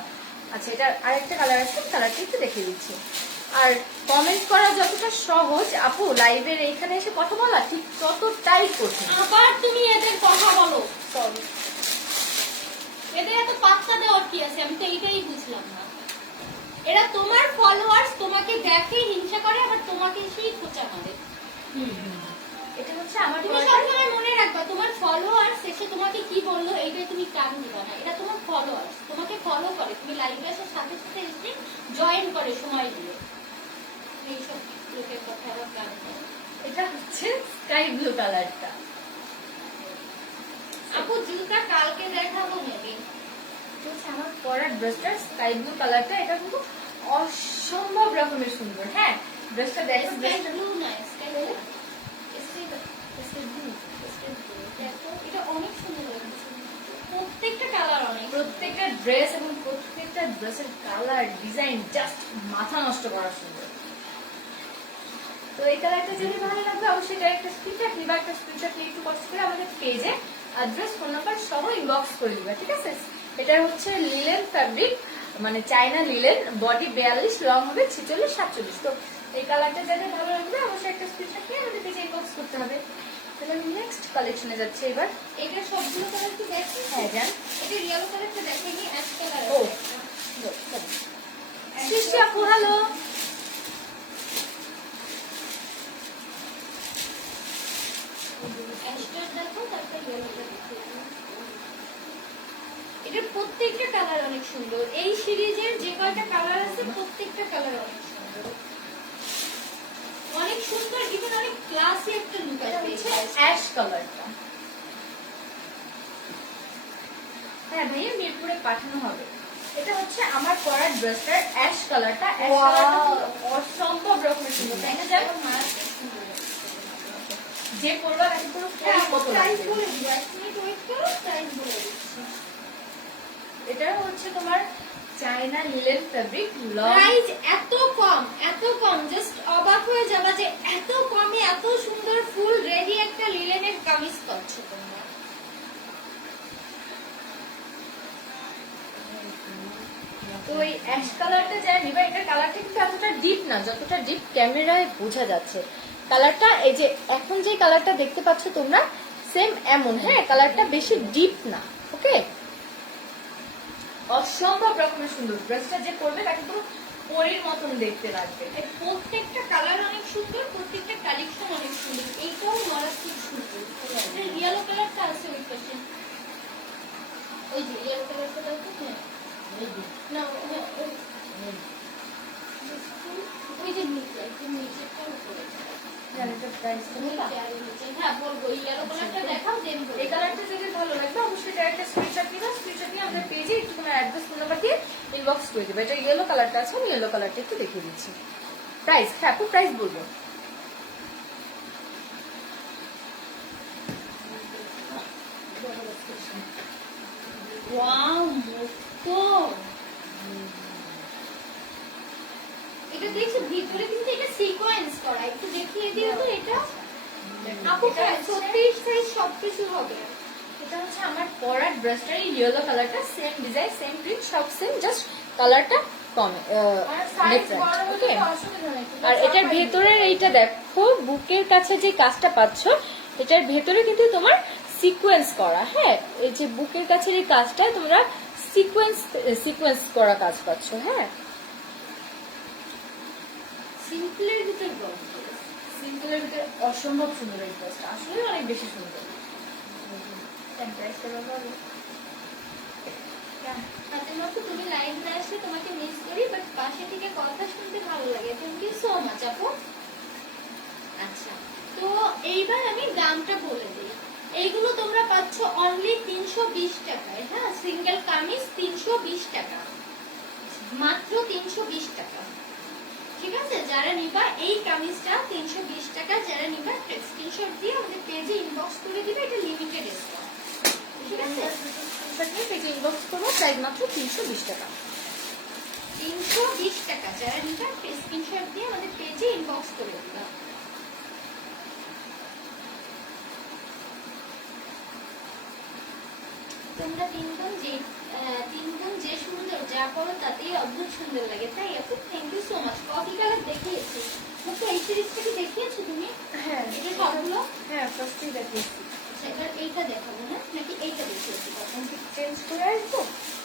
আচ্ছা এটা আরেকটা কালার আছে, কালারটা একটু দেখিয়ে দিচ্ছি। আর কমেন্ট করা যতটা সহজ আপু, লাইভের এইখানে এসে কথা বলা ঠিক ততটাই কঠিন। আবার তুমি এদের কথা বলো, সরি এদের এত পাত্তা দেওয়ার কি আছে, আমি তো এইটাই বুঝলাম না। এরা তোমার ফলোয়ার্স, তোমাকে দেখে হিংসা করে, আবার তোমাকে সেই খোঁচা মারে। এটা হচ্ছে আমার তুমি সবসময় মনে রাখবা, তোমার ফলোয়ার্স এসে তোমাকে কি বললো এইটাই তুমি কান দিবা না। এটা তোমার ফলোয়ার্স, তোমাকে ফলো করে, তুমি লাইভে আসার সাথে সাথে এসে জয়েন করে সময় দিয়ে। এইসব লোকের কথা আবার কান দেয়। এটা হচ্ছে স্কাই ব্লু কালারটা। আপু জুতা কালকে দেখাবো মেবি। আমার পরার ড্রেসটা স্কাই ব্লু কালারটা, এটা কিন্তু অসম্ভব রকমের সুন্দর। হ্যাঁ ড্রেসটা দেখো, ড্রেসটা ব্লু না, স্কাই ব্লু। এটা অনেক সুন্দর লাগছে, প্রত্যেকটা কালার অনেক, প্রত্যেকটা ড্রেস এবং প্রত্যেকটা ড্রেসের কালার ডিজাইন জাস্ট মাথা নষ্ট করা সুন্দর। তো এই কালারটা যদি ভালো লাগবে অবশ্যই এটা একটা স্ক্রিনশট নিবা, একটা স্ক্রিনশট নিয়ে একটু কষ্ট করে আমাদের পেজে অ্যাড্রেস ফোন নাম্বার সহ ইনবক্স করে দিবা, ঠিক আছে? এটা হচ্ছে লিলেন ফ্যাব্রিক, মানে চায়না লিলেন, বডি 42, লং হবে 46 47। তো এই কালারটা যাদের ভালো লাগবে অবশ্যই একটা স্ক্রিনশট নিয়ে আমাদের পেজে ইনবক্স করতে হবে। তাহলে আমি নেক্সট কালেকশনে যাচ্ছি এবার। এটা সবগুলো কালার কি দেখছি? হ্যাঁ জান, এটা রিয়েল কালারটা দেখেনি, অ্যাশ কালার ও সৃষ্টি আপু হ্যালো। এটার প্রত্যেকটা কালার অনেক সুন্দর। এই সিরিজের যে কয়টা কালার আছে প্রত্যেকটা কালার অনেক সুন্দর, অনেক সুন্দর, ইভেন অনেক ক্লাসি একটা লুক আসবে। অ্যাশ কালারটা, হ্যাঁ ভাইয়া মিরপুরে পাঠানো হবে। এটা হচ্ছে আমার পরার ড্রেসটার অ্যাশ কালারটা। অ্যাশ কালারটা অসম্ভব রকমের সুন্দর, তাই না? যেমন যে পরবা তাকে পুরো কত প্রাইস লাগবে। বলে দিব, 1 মিনিট ওয়েট করো, প্রাইস বলে দিচ্ছি। এটা হচ্ছে তোমার China linen fabric, long price এত কম, এত কম, জাস্ট অবাক হয়ে যাবা যে এত কমে এত সুন্দর ফুল রেডি একটা লিলেনের কামিজ পাচ্ছ তোমরা। তো এই অ্যাশ কালারটা যাই নিবা, এটা কালারটা কিন্তু এতটা ডিপ না যতটা ডিপ ক্যামেরায় বোঝা যাচ্ছে। কালারটা এই যে এখন যে কালারটা দেখতে পাচ্ছ তোমরা সেম এমন, হ্যাঁ কালারটা বেশি ডিপ না। ওকে, অসম্ভব রকমের সুন্দর। ড্রেসটা যে পরবে তাকে পুরো পরীর মতন দেখতে লাগবে। এর প্রত্যেকটা কালার অনেক সুন্দর, প্রত্যেকটা কালেকশন অনেক সুন্দর। এইটাও মারাত্মক সুন্দর। ইয়েলো কালারটা আছে ওই পাশে, ওই যে ইয়েলো কালারটা দেখো। হ্যাঁ না, ওই যে নিচে, একদম নিচেরটা উপরে। হ্যাঁ বলবো, ইয়েলো কালারটা দেখাও, দেন বলবো। এই কালারটা যদি ভালো লাগবে অবশ্যই এটা একটা স্ক্রিনশট নিবা, স্ক্রিনশট নিয়ে আমাদের পেজে একটু তোমার অ্যাড্রেস ফোন নাম্বার দিয়ে ইনবক্স করে দিবে। এটা ইয়েলো কালারটা আছে, আমি ইয়েলো কালারটা একটু দেখিয়ে দিচ্ছি। প্রাইস, হ্যাঁ আপু প্রাইস বলবো। ওয়াও মুক্তো, এটা দেখছো ভিতরে কিন্তু এটা সিকোয়েন্স করা, একটু দেখিয়ে দিও তো। এটা আপু এটা 36 সাইজ সবকিছু হবে। এটা হচ্ছে আমার পরার ড্রেসটার ইয়েলো কালারটা, সেম ডিজাইন সেম প্রিন্ট সব সেম, জাস্ট কালারটা কমে ডিফারেন্ট। ওকে, আর এটার ভেতরে এইটা দেখো, বুকের কাছে যে কাজটা পাচ্ছ এটার ভেতরে কিন্তু তোমার সিকোয়েন্স করা। হ্যাঁ এই যে বুকের কাছে এই কাজটা তোমরা সিকোয়েন্স করা কাজ পাচ্ছ। হ্যাঁ সিম্পলের ভিতর গল্প, সিম্পলের ভিতরে অসম্ভব সুন্দর এই ড্রেসটা, আসলে অনেক বেশি সুন্দর। ফাতেমা আপু তুমি লাইভ না আসলে তোমাকে মিস করি, বাট পাশে থেকে কথা শুনতে ভালো লাগে। থ্যাংক ইউ সো মাচ আপু। আচ্ছা, তো এইবার আমি দামটা বলে দিই। এইগুলো তোমরা পাচ্ছ অনলি 320 টাকায়। হ্যাঁ, সিঙ্গেল কামিজ 320 টাকা, মাত্র 320 টাকা। ঠিক আছে, যারা নিবা এই কামিজটা 320 টাকা, যারা নিবা স্ক্রিনশট দিয়ে আমাদের পেজে ইনবক্স করে দিবে। এটা লিমিটেড স্টক, ঠিক আছে? সাইজ মাত্র 320 টাকা। 320 টাকা। যারা নিতে স্ক্রিনশট দিয়ে আমাদের পেজে ইনবক্স করে দিবা। তোমরা তিনজন যে সুন্দর, যা করো তাতেই অদ্ভুত সুন্দর লাগে, তাই আপু thank you so much. Coffee colour দেখিয়েছি তো, এই সিরিজটা কি দেখিয়েছো তুমি? হ্যাঁ, এটা সবগুলো? হ্যাঁ ফার্স্টেই দেখিয়েছি। আচ্ছা, এবার এইটা দেখাবো না, নাকি এইটা দেখিয়েছি? তখন চেঞ্জ করে আসবো।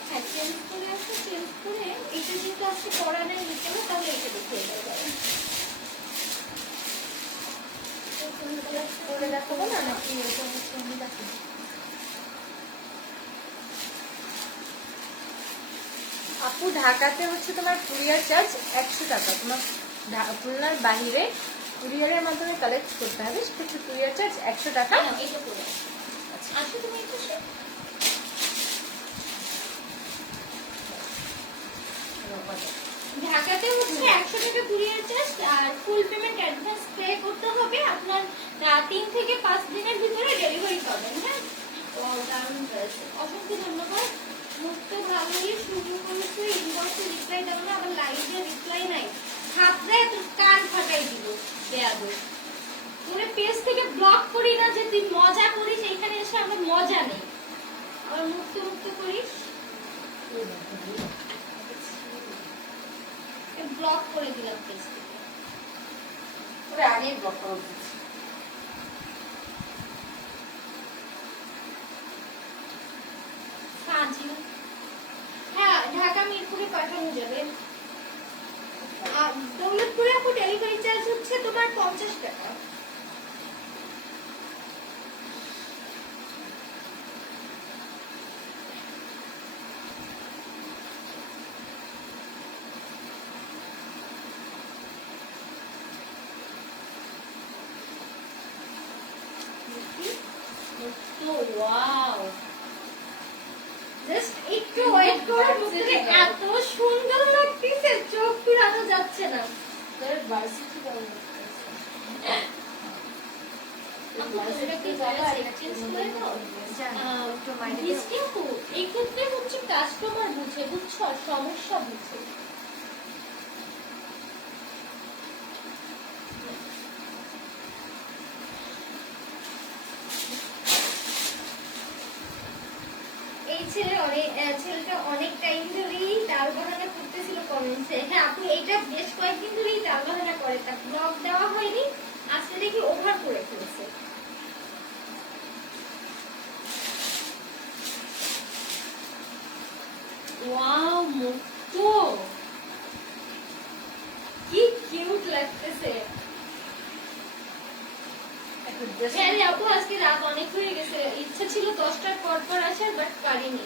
হ্যাঁ, চেঞ্জ করে আসো। চেঞ্জ করে এইটা যেহেতু আজকে পড়ানোর নিচে না, তাহলে এইটা দেখিয়ে দেওয়া যাবে। করে দেখাবো না, নাকি ওটা হচ্ছে আমি দেখাবো? আপু ঢাকাতে হচ্ছে তোমার কুরিয়ার চার্জ 100 টাকা। তোমার খুলনার বাহিরে কুরিয়ারের মাধ্যমে কালেক্ট করতে হবে, সেক্ষেত্রে কুরিয়ার চার্জ 100 টাকা। এইটা করে আসো তুমি একটু। ঢাকাতে হচ্ছে 100 টাকা কুরিয়ার চার্জ, আর ফুল পেমেন্ট অ্যাডভান্স পে করতে হবে। আপনার 3 থেকে 5 দিনের ভিতরে ডেলিভারি পাবেন। হ্যাঁ, তো দারুণ হয়েছে, অসংখ্য ধন্যবাদ। মুক্ত ভালোই শুরু করেছে, ইনবক্সে রিপ্লাই দেবো না, আবার লাইভে রিপ্লাই নাই, হাতটায় তো কান ফাটাই দিব বেয়াদব। তোরে পেজ থেকে ব্লক করি না যে তুই মজা করিস, এখানে এসে আমরা মজা নেই, আবার মুক্ত করিস, ব্লক করে দিলাম পেজ থেকে। ওরে আগেই ব্লক করা উচিত। হ্যাঁ, ঢাকা মিরপুরে পাঠানো যাবে। আর দৌলতপুরে আপু ডেলিভারি চার্জ হচ্ছে তোমার 50 টাকা। ওয়াও, জাস্ট একটু ওয়েট করো, মুখে এত সুন্দর লাগতেছে, চোখ ফিরানো যাচ্ছে না। তোর ভার্সিটি যাওয়া এই ক্ষেত্রে হচ্ছে কাস্টমার বুঝে, বুঝছো, সমস্যা বুঝে। ছেলেটা অনেক টাইম ধরেই তাল বাহানা করতেছিল কমেন্টসে। হ্যাঁ আপু, এটা বেশ কয়েকদিন ধরেই তাল বাহানা করে, তা ব্লগ দেওয়া হয়নি, আজকে দেখি ওভার করে ফেলেছে। ওয়াও, মুক্ত কি কিউট লাগতেছে। হ্যাঁ রে আপু, আজকে রাত অনেক হয়ে গেছে, ইচ্ছা ছিল 10টার পর আসার, বাট পারিনি।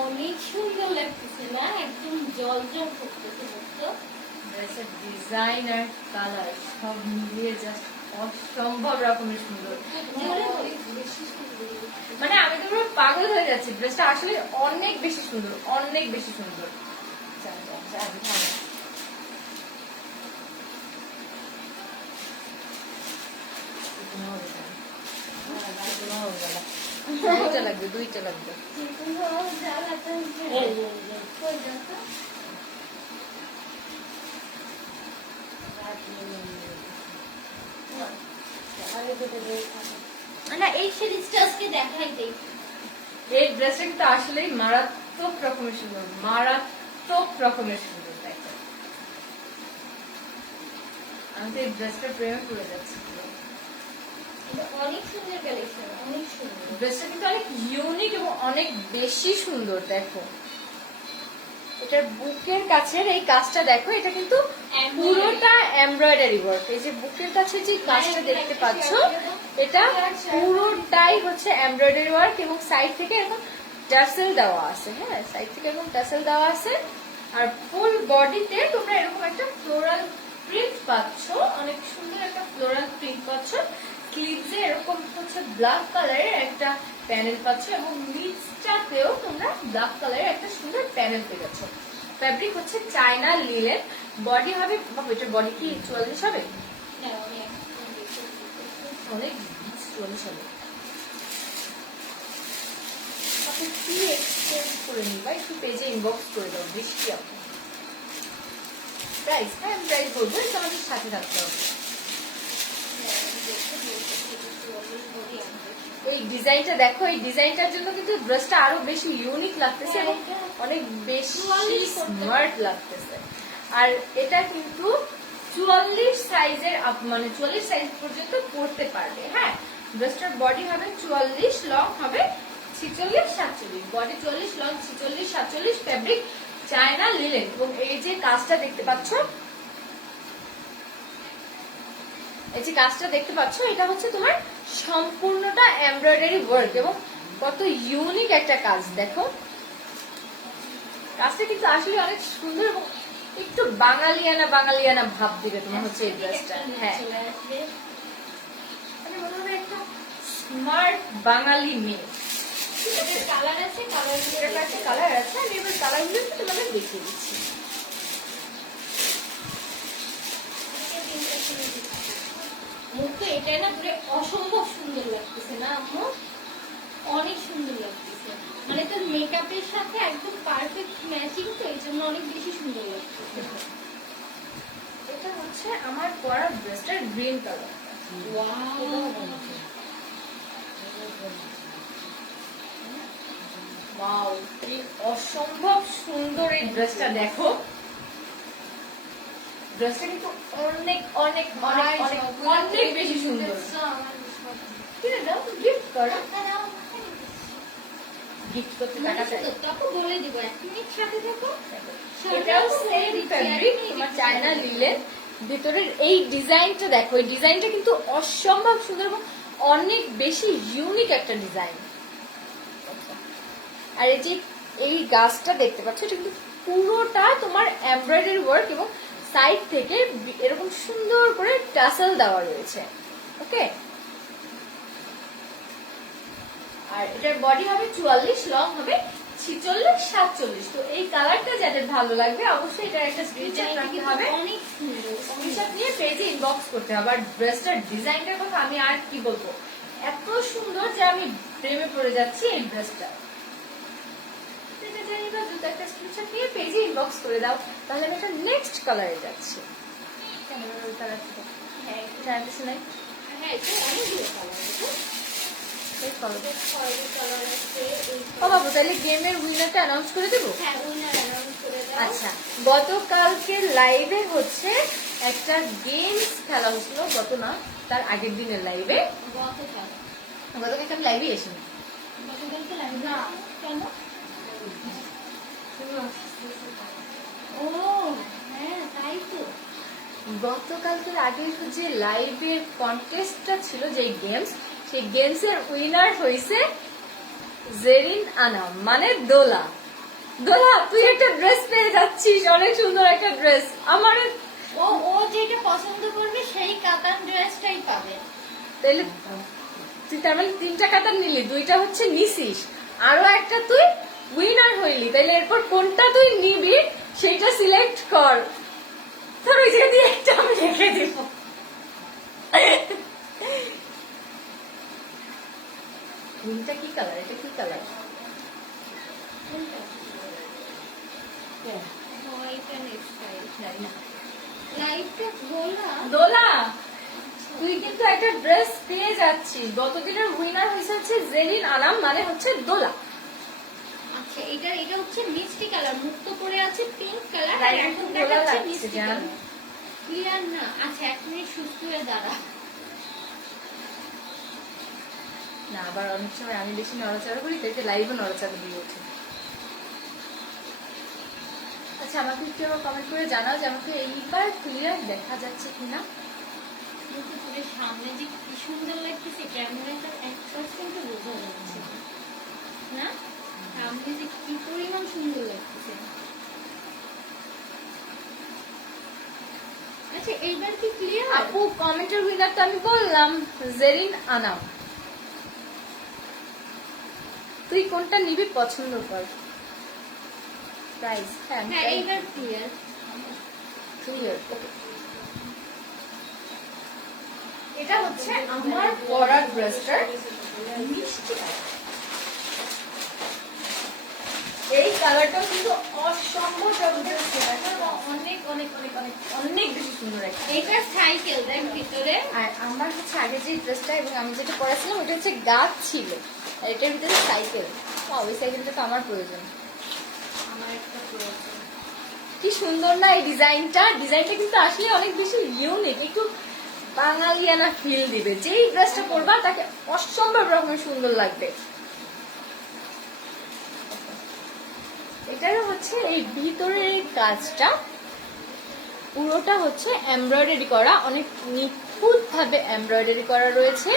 অনেক সুন্দর লাগতেছে না, একদম জল করতেছে। ড্রেসের ডিজাইন আর কালার সব মিলিয়ে জাস্ট অসম্ভব রকমের সুন্দর। মানে আমি তো পুরো পাগল হয়ে যাচ্ছি, ড্রেসটা আসলে অনেক বেশি সুন্দর, অনেক বেশি সুন্দর। দুইটা লাগবে। না, এই সিরিজটা আজকে দেখাই দেই। এই ড্রেসটা কিন্তু আসলেই মারাত্মক রকমের সুন্দর, মারাত্মক রকমের সুন্দর। দেখো, আমি তো এই ড্রেসটা প্রেমে পড়ে যাচ্ছি। অনেক সুন্দর কালেকশন, অনেক সুন্দর। ড্রেসটা কিন্তু অনেক ইউনিক এবং অনেক বেশি সুন্দর। দেখো, এটার বুকের কাছের এই কাজটা দেখো, এটা কিন্তু পুরোটা এমব্রয়ডারি ওয়ার্ক। এই যে বুকের কাছে যে কাজটা দেখতে পাচ্ছ, এটা পুরোটাই হচ্ছে এমব্রয়ডারি ওয়ার্ক, এবং সাইড থেকে এরকম টাসেল দেওয়া আছে। হ্যাঁ, সাইড থেকে এরকম টাসেল দেওয়া আছে, আর ফুল বডিতে তোমরা এরকম একটা ফ্লোরাল প্রিন্ট পাচ্ছ, অনেক সুন্দর একটা ফ্লোরাল প্রিন্ট পাচ্ছ। স্লিভসে এরকম হচ্ছে ব্ল্যাক কালারের একটা প্যানেল পাচ্ছ, এবং নিচটাতেও তোমরা ব্ল্যাক কালারের একটা সুন্দর প্যানেল পেয়ে যাচ্ছ। ফ্যাব্রিক হচ্ছে চায়না লিলেন। বডি হবে, এটার বডি কি 44 হবে? অনেক 44 হবে। আমাকে কি এক্সচেঞ্জ করে নিবা একটু পেজে ইনবক্স করে দাও বৃষ্টি আপু। প্রাইস, হ্যাঁ আমি প্রাইস বলবো, একটু আমাদের সাথে থাকতে হবে। এই ডিজাইনটা দেখো, এই ডিজাইনটার জন্য কিন্তু ড্রেসটা আরো বেশি ইউনিক লাগতেছে এবং অনেক বেশি স্মার্ট লাগতেছে। আর এটা কিন্তু 44 সাইজের মানে 44 সাইজ পর্যন্ত পরতে পারবে। হ্যাঁ, ড্রেসটার বডি হবে 44, লং হবে 46 47, body 44, long 46 47, fabric China linen. এবং এই যে কাজটা দেখতে পাচ্ছ, এই যে কাজটা দেখতে পাচ্ছ, এটা হচ্ছে তোমার সম্পূর্ণটা এমব্রয়ডারি ওয়ার্ক এবং কত ইউনিক একটা কাজ। দেখো কাজটা কিন্তু আসলে অনেক সুন্দর এবং একটু বাঙালিয়ানা ভাব দিবে তোমার হচ্ছে এই ড্রেসটা। হ্যাঁ, মানে মনে হবে একটা স্মার্ট বাঙালি মেয়ে। কালার আছে, কালার আছে, আমি এবার কালারগুলো একটু তোমাদের দেখিয়ে দিচ্ছি। মুখ তো এটাই না পুরো অসম্ভব সুন্দর লাগতেছে না আম্মু? অনেক সুন্দর লাগতেছে, মানে তোর মেকআপের সাথে একদম পারফেক্ট ম্যাচিং, তো এই জন্য অনেক বেশি সুন্দর লাগতেছে। এটা হচ্ছে আমার পরা ড্রেসটার গ্রিন কালার। ওয়াও, কি অসম্ভব সুন্দর এই ড্রেসটা। দেখো ড্রেসটা কিন্তু অনেক অনেক অনেক অনেক অনেক বেশি সুন্দর। কিনে দাও, গিফট করো। গিফট করতে টাকা চাই, তোকে বলে দিব, 1 মিনিট সাথে থাকো। এটাও সেম ফেব্রিক, তোমার চায়না লিলেন। ভিতরের এই ডিজাইনটা দেখো, এই ডিজাইনটা কিন্তু অসম্ভব সুন্দর এবং অনেক বেশি ইউনিক একটা ডিজাইন। আর এই যে এই গাছটা দেখতে পাচ্ছ, এটা কিন্তু পুরোটা তোমার এমব্রয়ডারি ওয়ার্ক এবং সাইড থেকে এরকম সুন্দর করে টাসেল দেওয়া রয়েছে। ওকে, আর এটার বডি হবে 44, লং হবে 46 47। তো এই কালারটা যাদের ভালো লাগবে অবশ্যই এটার একটা স্ক্রিনশট রাখতে হবে, অনেক সুন্দর। স্ক্রিনশট নিয়ে পেজে ইনবক্স করতে হবে। আর ড্রেসটার ডিজাইনটার কথা আমি আর কি বলবো, এত সুন্দর যে আমি প্রেমে পড়ে যাচ্ছি এই ড্রেসটা। একটা স্ক্রিনশট নিয়ে পেজে ইনবক্স করে দাও, তাহলে আমি একটা নেক্সট কালারে যাচ্ছি। হ্যাঁ, একটু জানতেছি না। হ্যাঁ, এটা অনেকগুলো কালার আছে। ও বাবু, তাহলে গেমের উইনারটা অ্যানাউন্স করে দেবো। হ্যাঁ, উইনার অ্যানাউন্স করে দাও। আচ্ছা, গতকালকে লাইভে হচ্ছে একটা গেমস খেলা হচ্ছিল, গত না তার আগের দিনের লাইভে। গতকালকে আমি লাইভে এসিনি। গতকালকে লাইভ না কেন? ও হ্যাঁ, তাই তো। গতকালকের আগের যে লাইভের কন্টেস্টটা ছিল, যে গেমস, সেই গেমসের উইনার হয়েছে জেরিন আনাম, মানে দোলা। দোলা, তুই একটা ড্রেস পেয়ে যাচ্ছিস, অনেক সুন্দর একটা ড্রেস। আমার ও যেটা পছন্দ করবে সেই কাতান ড্রেসটাই পাবে। তাহলে তুই তার মানে 3টা কাতার নিলি, 2টা হচ্ছে নিছিস, আরো একটা তুই উইনার হইলি। তাহলে এরপর কোনটা তুই নিবি সেইটা সিলেক্ট কর। তোর ওই জায়গা দিয়ে একটা আমি রেখে দিব। গ্রিনটা কি কালার? এটা কি কালার? দোলা, তুই কিন্তু একটা ড্রেস পেয়ে যাচ্ছিস। গতদিনের উইনার হচ্ছে জেরিন আনাম, মানে হচ্ছে দোলা। আচ্ছা, এটা হচ্ছে মিষ্টি কালার, মুক্ত করে আছে পিঙ্ক কালার, আর লাইট এখন দোলা দেখাচ্ছে লাগছে মিষ্টি জান। কালার। ক্লিয়ার না? আচ্ছা, 1 মিনিট সুস্থ হয়ে দাঁড়া। না, আবার অনেক সময় আমি বেশি নড়াচড়া করি, তাই লাইভও নড়াচড়া দিয়ে ওঠে। আচ্ছা, আমাকে একটু আবার কমেন্ট করে জানাও যে আমাকে এইবার ক্লিয়ার দেখা যাচ্ছে কিনা। কিন্তু তোদের সামনে যে কি সুন্দর লাগতেছে, ক্যামেরাটা 1% বোঝা যাচ্ছে না, সামনে যে কি পরিমাণ সুন্দর লাগতেছে। আচ্ছা, এইবার কি ক্লিয়ার? আপু, কমেন্টের উইনার তো আমি বললাম জেরিন আনাম। তুই কোনটা নিবি পছন্দ কর। প্রাইস, হ্যাঁ, এইবার ক্লিয়ার। ক্লিয়ার, ওকে। এটা হচ্ছে আমার পরা ড্রেসটার মিষ্টি কালার। কালারটাও কিন্তু অসম্ভব অনেক অনেক অনেক অনেক অনেক বেশি সুন্দর একটা। এটা সাইকেল দেখ ভিতরে। আর আমার হচ্ছে আগে যে ড্রেসটা এবং আমি যেটা পরেছিলাম ওটা হচ্ছে গাছ ছিল, আর এটার ভিতরে সাইকেল। ওই সাইকেলটা তো আমার প্রয়োজন। আমার একটা প্রয়োজন। কি সুন্দর না এই ডিজাইনটা। ডিজাইনটা কিন্তু আসলে অনেক বেশি ইউনিক, একটু বাঙালিয়ানা ফিল দিবে। যেই ড্রেসটা পরবা তাকে অসম্ভব রকমের সুন্দর লাগবে। এটার হচ্ছে এই ভিতরের এই কাজটা পুরোটা হচ্ছে এমব্রয়ডারি করা, অনেক নিখুঁত ভাবে এমব্রয়ডারি করা রয়েছে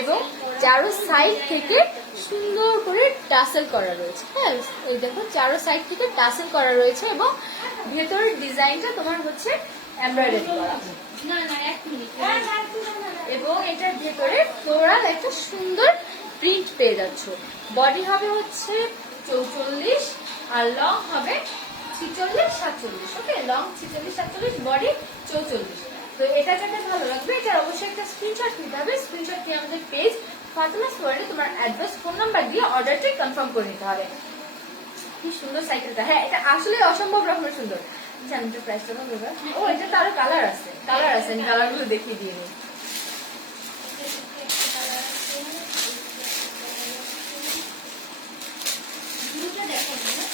এবং চারো সাইড থেকে সুন্দর করে টাসেল করা রয়েছে। হ্যাঁ, এই দেখো চারো সাইড থেকে টাসেল করা রয়েছে এবং ভেতরের ডিজাইনটা তোমার হচ্ছে এমব্রয়ডারি করা। না না, 1 মিনিট। এবং এটার ভেতরে ফ্লোরাল একটা সুন্দর প্রিন্ট পেয়ে যাচ্ছ। বডি হবে হচ্ছে 44 আর লং হবে 46-47। ওকে, লং 46-47, বডি 44। তো এটা যাতে ভালো লাগবে, এটা অবশ্যই একটা স্ক্রিনশট নিতে হবে। স্ক্রিনশট নিয়ে আমাদের পেজ ফাতেমাস ওয়ার্ল্ডে তোমার অ্যাড্রেস, ফোন নাম্বার দিয়ে অর্ডারটি কনফার্ম করে নিতে হবে। কি সুন্দর সাইকেলটা। হ্যাঁ, এটা আসলে অসম্ভব রকমের সুন্দর। আচ্ছা, আমি তো প্রাইসটা বলবো। ও, এটা তো আরো কালার আছে। কালার আছে, আমি কালারগুলো দেখিয়ে দিয়ে নিই। দুটো দেখো না।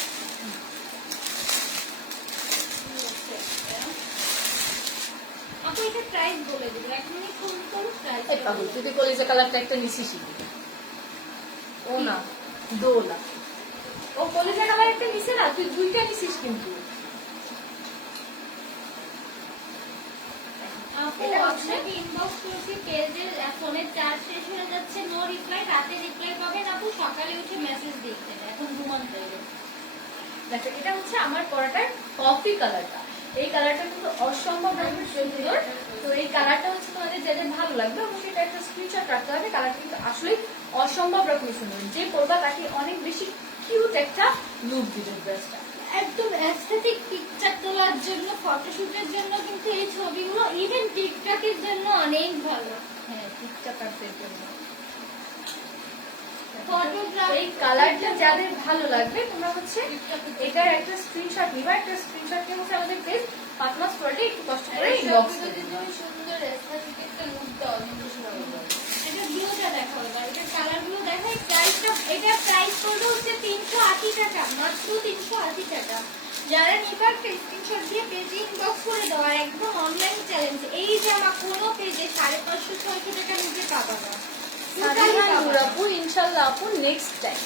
আপু এটা প্রাইস বলে দিবো, 1 মিনিট ফোন করো প্রাইস। এই পাগল, তুই কলেজে কালারটা একটা নিছিস। ও না, দোলা। ও কলেজে কালার একটা নিছে না, তুই দুইটা নিছিস কিন্তু। আপু এটা হচ্ছে- আপনাকে ইনবক্স করছি, পেজের ফোনের চার্জ শেষ হয়ে যাচ্ছে, নো রিপ্লাই। রাতে রিপ্লাই পাবেন আপু, সকালে উঠে মেসেজ দেখবেন, এখন ঘুমাতে হবে। দেখো, এটা হচ্ছে আমার পরাটার কফি কালারটা। এই কালারটা কিন্তু অসম্ভব রকমের সুন্দর। তো এই কালারটা হচ্ছে তোমাদের যাদের ভালো লাগবে অবশ্যই এটা একটা স্ক্রিনশট রাখতে হবে। কালারটা কিন্তু আসলে অসম্ভব রকমের সুন্দর। যে পরবা তাকে অনেক বেশি কিউট একটা লুক দিবে ড্রেসটা। একদম অ্যাস্থেটিক পিকচার তোলার জন্য, ফটোশুটের জন্য কিন্তু এই ছবিগুলো, ইভেন টিকটকের জন্য অনেক ভালো। হ্যাঁ, টিকটকারদের জন্য। ফটোগ্রাফ এই কালারটা যাদের ভালো লাগবে তোমরা হচ্ছে এটার একটা স্ক্রিনশট নিবা। একটা স্ক্রিনশট নিয়ে হচ্ছে আমাদের পেজ ফাতেমাস ওয়ার্ল্ডে একটু কষ্ট করে ইনবক্স করে দিও। সুন্দর এস্থেটিক একটা লুক দাও, কিন্তু সেটা বলো। এটা ভিউটা দেখো এবার, এটা কালারগুলো দেখো। প্রাইসটা, এটা প্রাইস পড়বে হচ্ছে 380 টাকা, মাত্র 380 টাকা। যারা নিবা স্ক্রিনশট দিয়ে পেজে ইনবক্স করে দাও। আর একদম অনলাইন চ্যালেঞ্জ, এই জামা কোনো পেজে 550-600 টাকা নিচে পাবা না। আপু ইনশাল্লাহ আপু নেক্সট টাইম।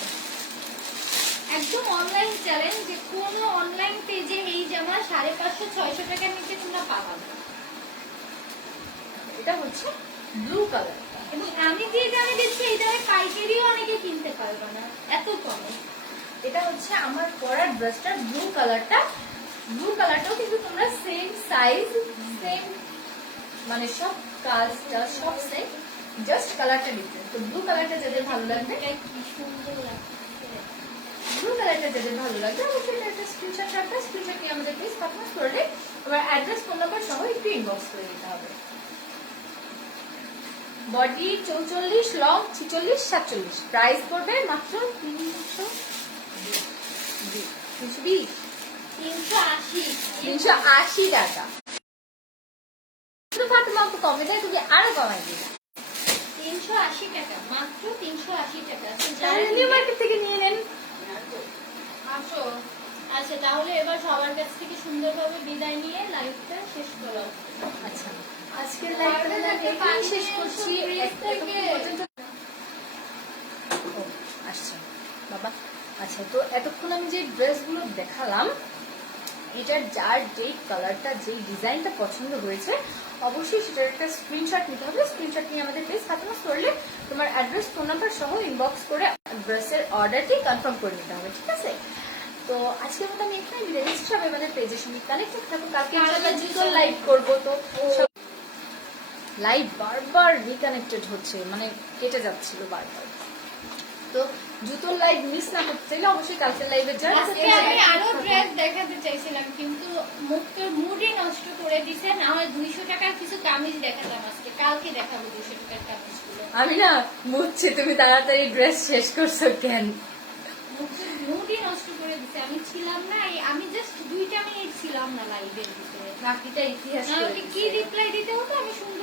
একদম অনলাইন চ্যালেঞ্জ, যে কোনো অনলাইন পেজে এই জামা 550-600 টাকার নিচে তোমরা পাবা না। এটা হচ্ছে ব্লু কালার। এবং আমি যে দামে দিচ্ছি এই দামে পাইকারিও অনেকে কিনতে পারবে না, এত কমে। এটা হচ্ছে আমার পরার ড্রেসটার ব্লু কালারটা। ব্লু কালারটাও কিন্তু তোমরা সেম সাইজ, সেম মানে সব কাজটা সব সেম, জাস্ট কালারটা ডিফারেন্ট। তো ব্লু কালারটা যাদের ভালো লাগবে, এটা কি সুন্দর লাগছে। ব্লু কালারটা যাদের ভালো লাগবে অবশ্যই এটা একটা স্ক্রিনশট রাখবে। স্ক্রিনশট নিয়ে আমাদের প্লিজ ফাতেমাস ওয়ার্ল্ডে তোমার অ্যাড্রেস, ফোন নাম্বার সহ একটু ইনবক্স করে দিতে হবে। Body 44, long 46-47। প্রাইস পড়বে মাত্র 320 380 টাকা। ফাতেমা আপু কমে দেয়, তুমি আরো কমাই দিবে। 380 টাকা, মাত্র 380 টাকা। তো যারা তাহলে নিউ মার্কেট থেকে নিয়ে নেন। আসো। আচ্ছা, তাহলে এবার সবার কাছ থেকে সুন্দরভাবে বিদায় নিয়ে লাইভটা শেষ করা হোক। আচ্ছা, আজকের লাইভটা এখানেই শেষ করছি। ও, আসছে বাবা। আচ্ছা, তো এতক্ষণ আমি যে ড্রেসগুলো দেখালাম, এটার যার যেই কালারটা, যেই ডিজাইনটা পছন্দ হয়েছে অবশ্যই সেটার একটা স্ক্রিনশট নিতে হবে। স্ক্রিনশট নিয়ে আমাদের পেজ ফাতেমাস ওয়ার্ল্ডে তোমার অ্যাড্রেস, ফোন নাম্বার সহ ইনবক্স করে ড্রেসের অর্ডারটি কনফার্ম করে নিতে হবে, ঠিক আছে? তো আজকের মতো আমি এখানে বিদায় নিচ্ছি। সবাই আমাদের পেজের সঙ্গে কানেক্টেড থাকুন। কালকে আমরা জুতোর লাইভ করবো। তো লাইভ বারবার রিকানেক্টেড হচ্ছে, মানে কেটে যাচ্ছিল বারবার। তো জুতোর লাইভ মিস না করতে চাইলে অবশ্যই কালকের লাইভে আজকে আমি আরো ড্রেস দেখাতে চাইছিলাম, কিন্তু মুডই নষ্ট করে দিছে। না হয় 200 টাকার কিছু কামিজ দেখাতাম আজকে, কালকে দেখাবো 200 টাকার কামিজগুলো। আমি না বুঝছি তুমি তাড়াতাড়ি ড্রেস শেষ করছো কেন। মুডই নষ্ট করে দিছে। আমি ছিলাম না, আমি জাস্ট 2টা মিনিট ছিলাম না লাইভের ভিতরে। বাকিটা ইতিহাস করে আমাকে কি দিছে। রিপ্লাই দিতে হতো আমি সুন্দর